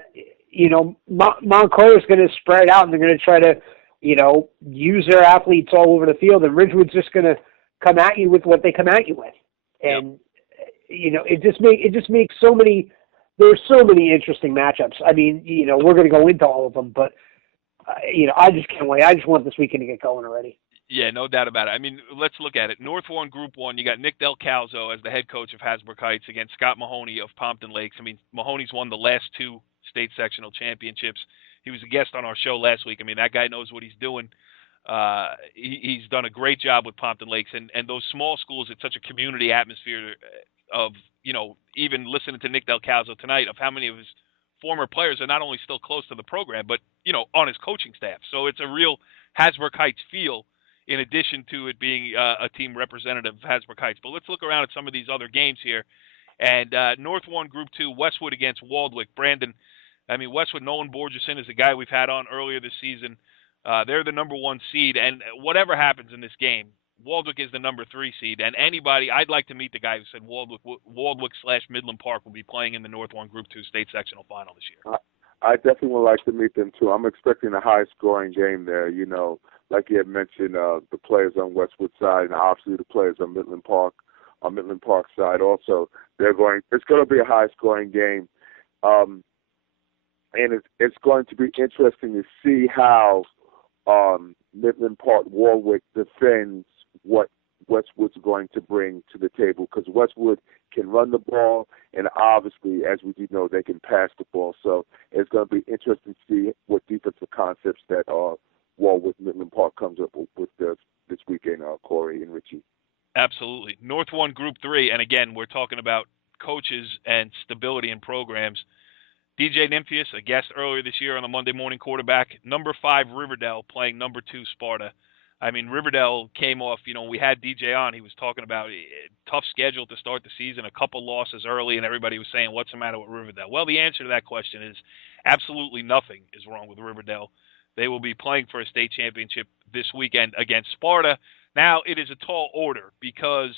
Montclair is going to spread out and they're going to try to, use their athletes all over the field. And Ridgewood's just going to come at you with what they come at you with. And, it just makes so many, there's so many interesting matchups. I mean, we're going to go into all of them, but, I just can't wait. I just want this weekend to get going already. Yeah, no doubt about it. I mean, let's look at it. North 1, Group 1, you got Nick Delcalzo as the head coach of Hasbrouck Heights against Scott Mahoney of Pompton Lakes. I mean, Mahoney's won the last 2 state sectional championships. He was a guest on our show last week. I mean, that guy knows what he's doing. He's done a great job with Pompton Lakes. And those small schools, it's such a community atmosphere of, even listening to Nick Delcalzo tonight, of how many of his former players are not only still close to the program, but, on his coaching staff. So it's a real Hasbrouck Heights feel, in addition to it being a team representative of Hasbrouck Heights. But let's look around at some of these other games here. And North 1, Group 2, Westwood against Waldwick. Brandon, I mean, Westwood, Nolan Borgerson is a guy we've had on earlier this season. They're the number 1 seed. And whatever happens in this game, Waldwick is the number 3 seed. And anybody, I'd like to meet the guy who said Waldwick/Midland Park will be playing in the North 1 Group 2 state sectional final this year. I definitely would like to meet them, too. I'm expecting a high-scoring game there, like you had mentioned, the players on Westwood side and obviously the players on Midland Park side also. It's going to be a high-scoring game. And it's going to be interesting to see how Midland Park Warwick defends what Westwood's going to bring to the table, because Westwood can run the ball, and obviously, as we do know, they can pass the ball. So it's going to be interesting to see what defensive concepts that Warwick Midland Park comes up with this weekend, Corey and Richie. Absolutely. North 1 Group 3, and again, we're talking about coaches and stability in programs. DJ Nymphius, a guest earlier this year on the Monday Morning Quarterback. Number 5 Riverdale playing number 2 Sparta. I mean, Riverdale came off, we had DJ on. He was talking about a tough schedule to start the season, a couple losses early, and everybody was saying, what's the matter with Riverdale? Well, the answer to that question is absolutely nothing is wrong with Riverdale. They will be playing for a state championship this weekend against Sparta. Now, it is a tall order because,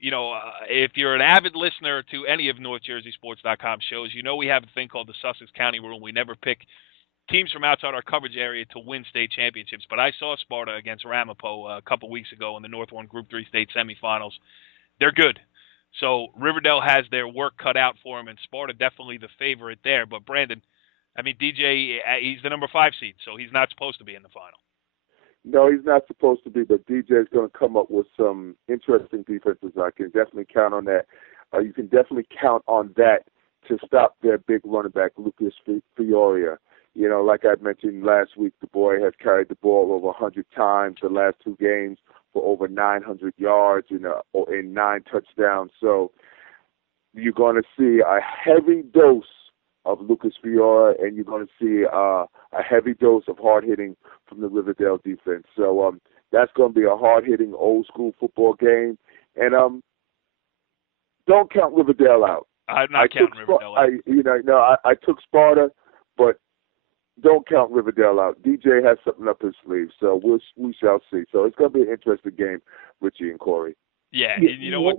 if you're an avid listener to any of NorthJerseySports.com shows, we have a thing called the Sussex County Rule. We never pick teams from outside our coverage area to win state championships. But I saw Sparta against Ramapo a couple weeks ago in the North 1 Group 3 state semifinals. They're good. So Riverdale has their work cut out for them, and Sparta definitely the favorite there. But Brandon, I mean, DJ, he's the number 5 seed, so he's not supposed to be in the final. No, he's not supposed to be, but DJ is going to come up with some interesting defenses. I can definitely count on that. You can definitely count on that to stop their big running back, Lucas Fioria. Like I mentioned last week, the boy has carried the ball over 100 times the last 2 games for over 900 yards and 9 touchdowns. So you're going to see a heavy dose of Lucas Fiora, and you're going to see a heavy dose of hard-hitting from the Riverdale defense. So that's going to be a hard-hitting, old-school football game. And don't count Riverdale out. I'm not counting Riverdale out. I took Sparta, but don't count Riverdale out. DJ has something up his sleeve, so we shall see. So it's going to be an interesting game, Richie and Corey. Yeah, you know what?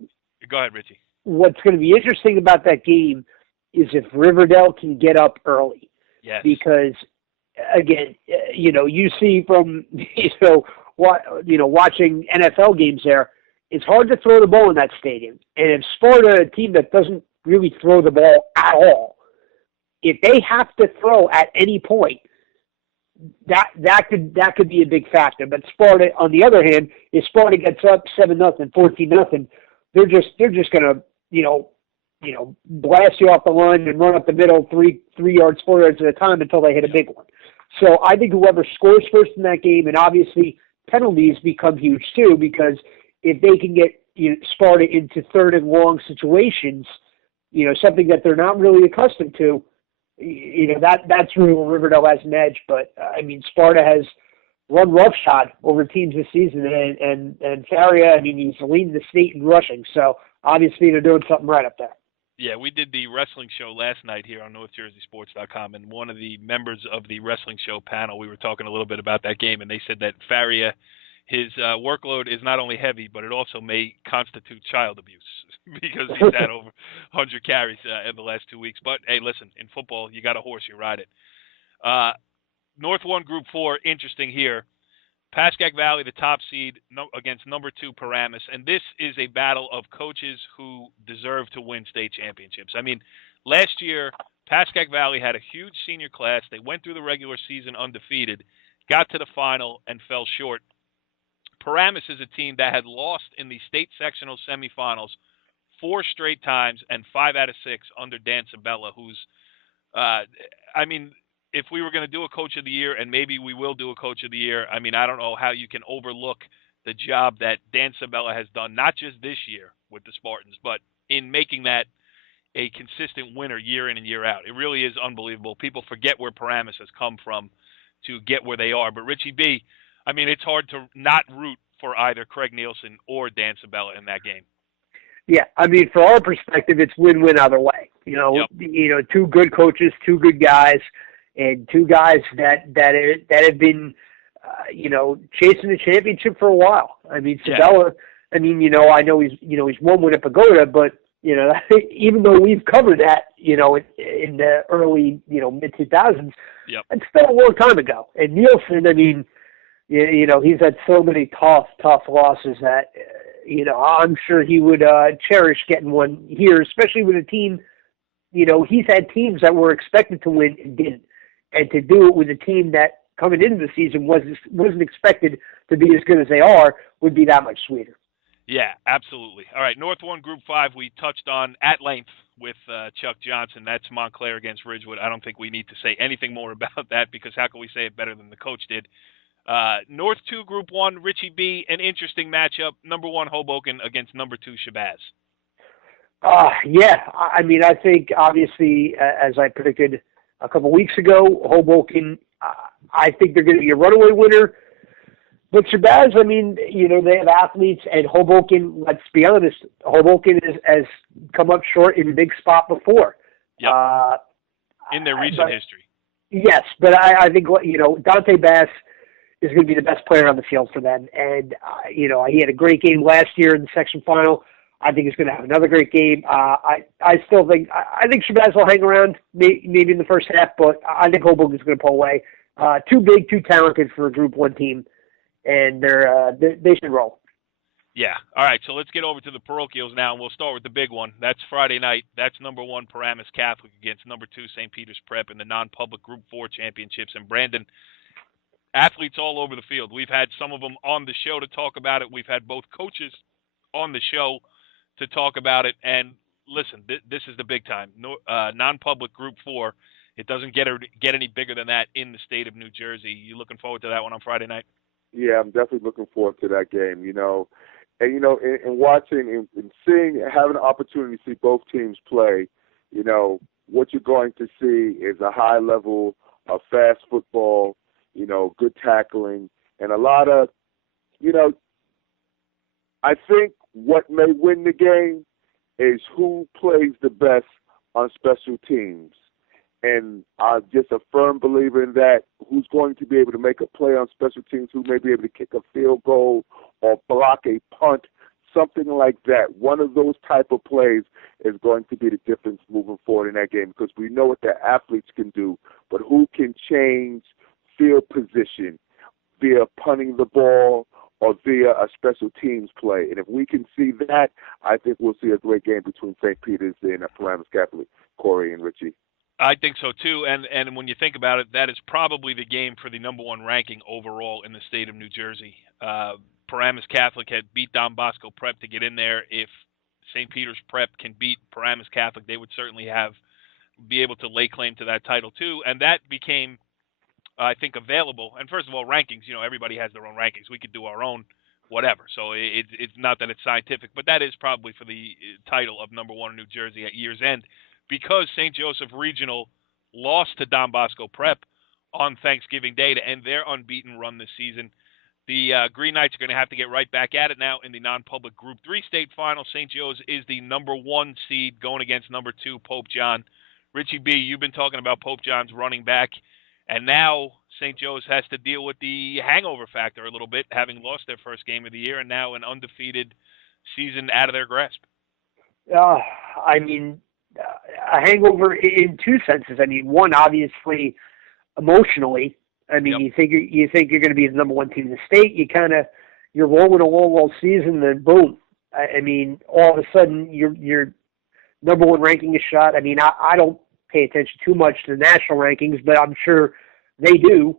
Go ahead, Richie. What's going to be interesting about that game is if Riverdale can get up early. Yes. Because, again, you see from, watching NFL games there, it's hard to throw the ball in that stadium. And if Sparta, a team that doesn't really throw the ball at all, if they have to throw at any point, that could be a big factor. But Sparta, on the other hand, if Sparta gets up 7-0, 14-0, they're just gonna blast you off the line and run up the middle 3 yards, 4 yards at a time until they hit a big one. So I think whoever scores first in that game, and obviously penalties become huge too, because if they can get Sparta into third and long situations, something that they're not really accustomed to, that's really where Riverdale has an edge. But Sparta has run roughshod over teams this season, and Faria, he's leading the state in rushing. So obviously they're doing something right up there. Yeah, we did the wrestling show last night here on NorthJerseySports.com, and one of the members of the wrestling show panel, we were talking a little bit about that game, and they said that Faria, his workload is not only heavy, but it also may constitute child abuse because he's had over 100 carries in the last 2 weeks. But, hey, listen, in football, you got a horse, you ride it. North 1, Group 4, interesting here. Pascack Valley, the top seed, against number 2, Paramus. And this is a battle of coaches who deserve to win state championships. Last year, Pascack Valley had a huge senior class. They went through the regular season undefeated, got to the final, and fell short. Paramus is a team that had lost in the state sectional semifinals 4 straight times and 5 out of 6 under Dan Sabella, who's, if we were going to do a Coach of the Year, and maybe we will do a Coach of the Year, I don't know how you can overlook the job that Dan Sabella has done, not just this year with the Spartans, but in making that a consistent winner year in and year out. It really is unbelievable. People forget where Paramus has come from to get where they are. But Richie B., it's hard to not root for either Craig Nielsen or Dan Sabella in that game. Yeah, for our perspective, it's win-win either way. Yep. 2 good coaches, 2 good guys, and 2 guys that have been, chasing the championship for a while. Sabella. Yeah. I know he's won with a pagoda, but even though we've covered that, in the early, mid 2000s, yep, it's still a long time ago. And Nielsen, he's had so many tough losses that, I'm sure he would cherish getting one here, especially with a team. He's had teams that were expected to win and didn't. And to do it with a team that coming into the season wasn't expected to be as good as they are would be that much sweeter. Yeah, absolutely. All right, North 1, Group 5, we touched on at length with Chuck Johnson. That's Montclair against Ridgewood. I don't think we need to say anything more about that because how can we say it better than the coach did? North 2, Group 1, Richie B., an interesting matchup. Number 1, Hoboken against number 2, Shabazz. Yeah, I think obviously, as I predicted a couple weeks ago, Hoboken, I think they're going to be a runaway winner. But Shabazz, they have athletes, and Hoboken, let's be honest, Hoboken has come up short in a big spot before. Yep. In their recent history. Yes, but I think, Dante Bass is going to be the best player on the field for them. And, he had a great game last year in the section final. I think he's going to have another great game. I still think Shabazz will hang around maybe in the first half, but I think Hoboken is going to pull away. Too big, too talented for a Group 1 team, and they should roll. Yeah. All right, so let's get over to the parochials now, and we'll start with the big one. That's Friday night. That's number 1, Paramus Catholic against number 2, St. Peter's Prep in the non-public Group 4 championships. And Brandon, athletes all over the field. We've had some of them on the show to talk about it. We've had both coaches on the show to talk about it. And listen, this is the big time. Non-public Group 4. It doesn't get any bigger than that in the state of New Jersey. You looking forward to that one on Friday night? Yeah, I'm definitely looking forward to that game, And, in watching and seeing, having an opportunity to see both teams play, what you're going to see is a high level of fast football, good tackling, and a lot of, I think what may win the game is who plays the best on special teams. And I'm just a firm believer in that. Who's going to be able to make a play on special teams, who may be able to kick a field goal or block a punt, something like that. One of those type of plays is going to be the difference moving forward in that game, because we know what the athletes can do, but who can change field position via punting the ball or via a special teams play. And if we can see that, I think we'll see a great game between St. Peter's and Paramus Catholic, Corey and Richie. I think so too, and when you think about it, that is probably the game for the number one ranking overall in the state of New Jersey. Paramus Catholic had beat Don Bosco Prep to get in there. If St. Peter's Prep can beat Paramus Catholic, they would certainly be able to lay claim to that title too, and that became, I think, available. And first of all, rankings, everybody has their own rankings. We could do our own whatever, so it's not that it's scientific, but that is probably for the title of number one in New Jersey at year's end, because St. Joseph Regional lost to Don Bosco Prep on Thanksgiving Day to end their unbeaten run this season. The Green Knights are going to have to get right back at it now in the non-public Group 3 state final. St. Joe's is the number 1 seed going against number 2, Pope John. Richie B., you've been talking about Pope John's running back, and now St. Joe's has to deal with the hangover factor a little bit, having lost their first game of the year and now an undefeated season out of their grasp. A hangover in two senses. One, obviously, emotionally. Yep. You think you're going to be the number 1 team in the state. You're rolling along all season, then boom. All of a sudden your number 1 ranking is shot. I don't pay attention too much to the national rankings, but I'm sure they do.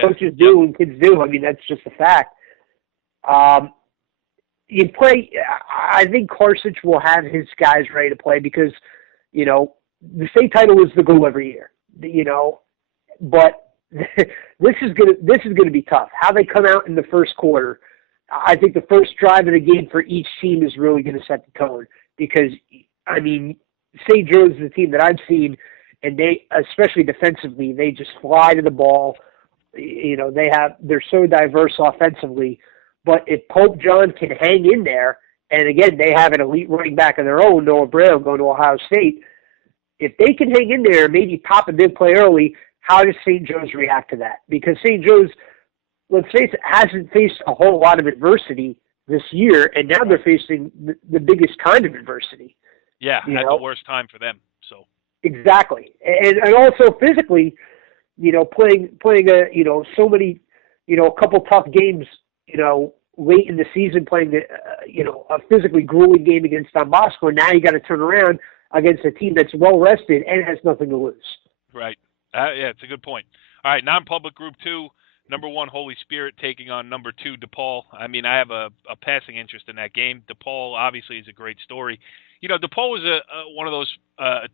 Coaches do and kids do. That's just a fact. You play. I think Carthage will have his guys ready to play because, the state title is the goal every year. But this is gonna be tough. How they come out in the first quarter. I think the first drive of the game for each team is really going to set the tone, because St. Joe's is a team that I've seen, and they, especially defensively, they just fly to the ball. They're so diverse offensively. But if Pope John can hang in there, and again, they have an elite running back of their own, Noah Brown, going to Ohio State. If they can hang in there and maybe pop a big play early, how does St. Joe's react to that? Because St. Joe's, let's face it, hasn't faced a whole lot of adversity this year, and now they're facing the biggest kind of adversity. Yeah, at the worst time for them. So exactly, and also physically, playing so many, a couple tough games, late in the season, playing a physically grueling game against Don Bosco, and now you got to turn around against a team that's well rested and has nothing to lose. Right. Yeah, it's a good point. All right, non-public Group 2, number 1 Holy Spirit taking on number 2 DePaul. I have a passing interest in that game. DePaul obviously is a great story. DePaul was one of those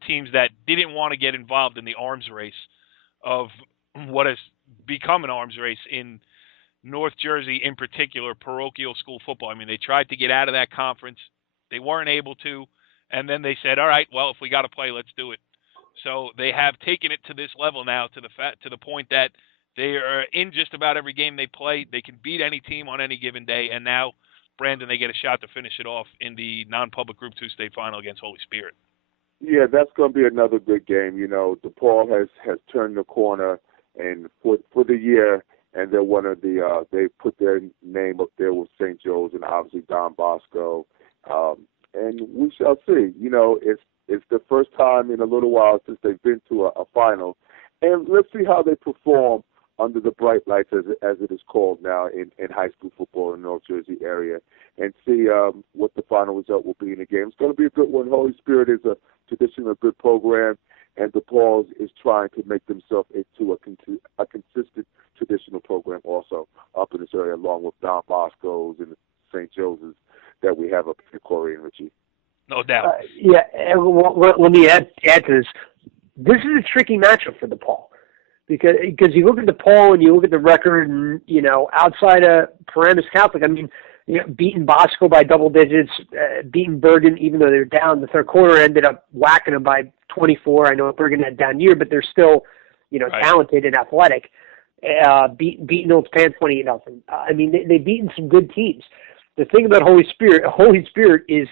teams that didn't want to get involved in the arms race of what has become an arms race in North Jersey, in particular, parochial school football. They tried to get out of that conference. They weren't able to. And then they said, all right, well, if we got to play, let's do it. So they have taken it to this level now, to the point that they are in just about every game they play. They can beat any team on any given day. And now, Brandon, they get a shot to finish it off in the non-public Group 2 state final against Holy Spirit. Yeah, that's going to be another good game. DePaul has turned the corner, and for the year, and they're one of the they put their name up there with St. Joe's and obviously Don Bosco, and we shall see. It's the first time in a little while since they've been to a final, and let's see how they perform under the bright lights, as it is called now in high school football in the North Jersey area, and see what the final result will be in the game. It's going to be a good one. Holy Spirit is a traditional good program, and DePaul is trying to make themselves into a consistent traditional program also up in this area, along with Don Bosco's and St. Joseph's that we have up here, Corey and Richie. No doubt. Let me add to this. This is a tricky matchup for DePaul. Because you look at DePaul and you look at the record, and outside of Paramus Catholic, beating Bosco by double digits, beating Bergen, even though they're down the third quarter, ended up whacking them by 24. I know Bergen had a down year, but they're still, right, talented and athletic. Beating Old Pan 28-0. They've beaten some good teams. The thing about Holy Spirit is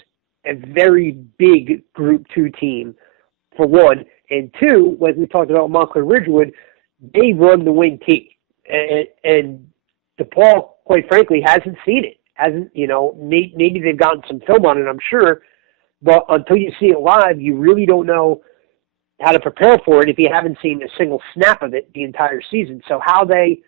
a very big Group 2 team, for one. And two, like we talked about Montclair Ridgewood, they run the wing T. And DePaul, quite frankly, hasn't seen it. Maybe they've gotten some film on it, I'm sure, but until you see it live, you really don't know how to prepare for it if you haven't seen a single snap of it the entire season. So how they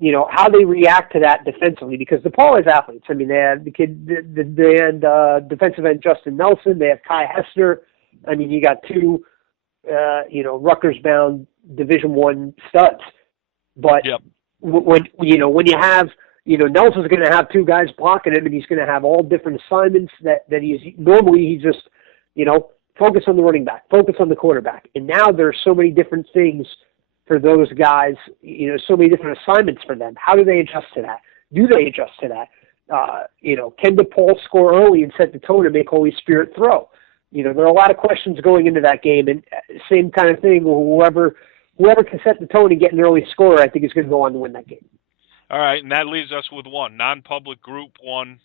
react to that defensively, because DePaul has athletes. I mean, they have the kid, the defensive end Justin Nelson. They have Kai Hester. I mean, you got two, Rutgers-bound Division I studs. But yep. when you have, Nelson's going to have two guys blocking him, and he's going to have all different assignments that he's just, focus on the running back, focus on the quarterback. And now there's so many different things for those guys, so many different assignments for them. How do they adjust to that? Do they adjust to that? Can DePaul score early and set the tone and make Holy Spirit throw? There are a lot of questions going into that game, and same kind of thing. Whoever can set the tone and get an early score, I think is going to go on to win that game. All right, and that leaves us with one non-public Group 1,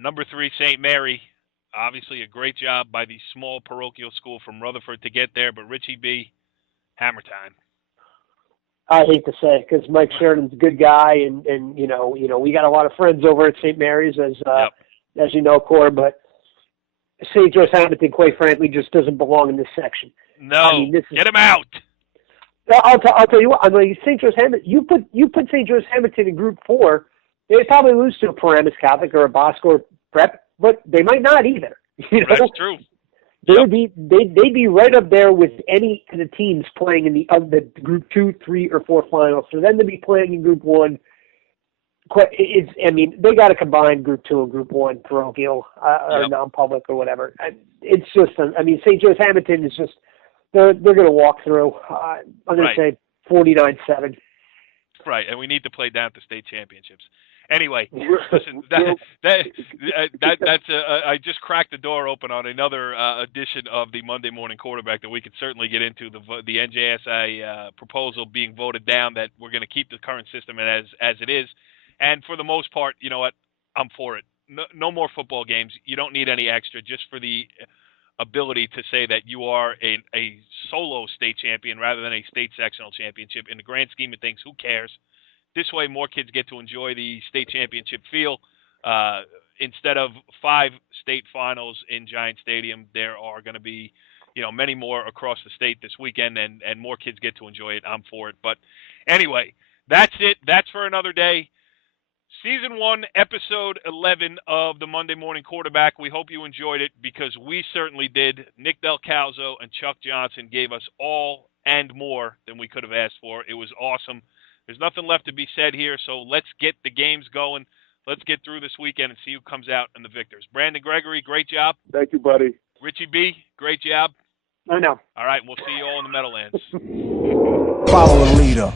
number 3 St. Mary. Obviously, a great job by the small parochial school from Rutherford to get there, but Richie B, hammer time. I hate to say it because Mike Sheridan's a good guy, and we got a lot of friends over at St. Mary's as you know, Cor, but St. Joe's Hamilton, quite frankly, just doesn't belong in this section. No, get him out. I'll tell you what. I mean, St. Joe's Hamilton. You put St. Joe's Hamilton in Group 4, they'd probably lose to a Paramus Catholic or a Bosco or Prep, but they might not either. That's true. They'd be right up there with any of the teams playing in the Group 2, 3, or 4 finals. For them to be playing in Group 1, they got to combine Group 2 and Group 1 parochial or non-public or whatever. It's just, St. Joe's Hamilton is just, they're going to walk through. I'm going to say 49-7. Right, and we need to play down at the state championships. Anyway, listen, that's I just cracked the door open on another edition of the Monday Morning Quarterback that we could certainly get into, the NJSA proposal being voted down that we're going to keep the current system as it is. And for the most part, you know what, I'm for it. No more football games. You don't need any extra just for the ability to say that you are a solo state champion rather than a state sectional championship. In the grand scheme of things, who cares? This way, more kids get to enjoy the state championship feel. Instead of 5 state finals in Giant Stadium, there are going to be, many more across the state this weekend, and more kids get to enjoy it. I'm for it. But anyway, that's it. That's for another day. Season 1, Episode 11 of the Monday Morning Quarterback. We hope you enjoyed it because we certainly did. Nick Delcalzo and Chuck Johnson gave us all and more than we could have asked for. It was awesome. There's nothing left to be said here, so let's get the games going. Let's get through this weekend and see who comes out in the victors. Brandon Gregory, great job. Thank you, buddy. Richie B, great job. I know. All right, we'll see you all in the Meadowlands. Follow the leader.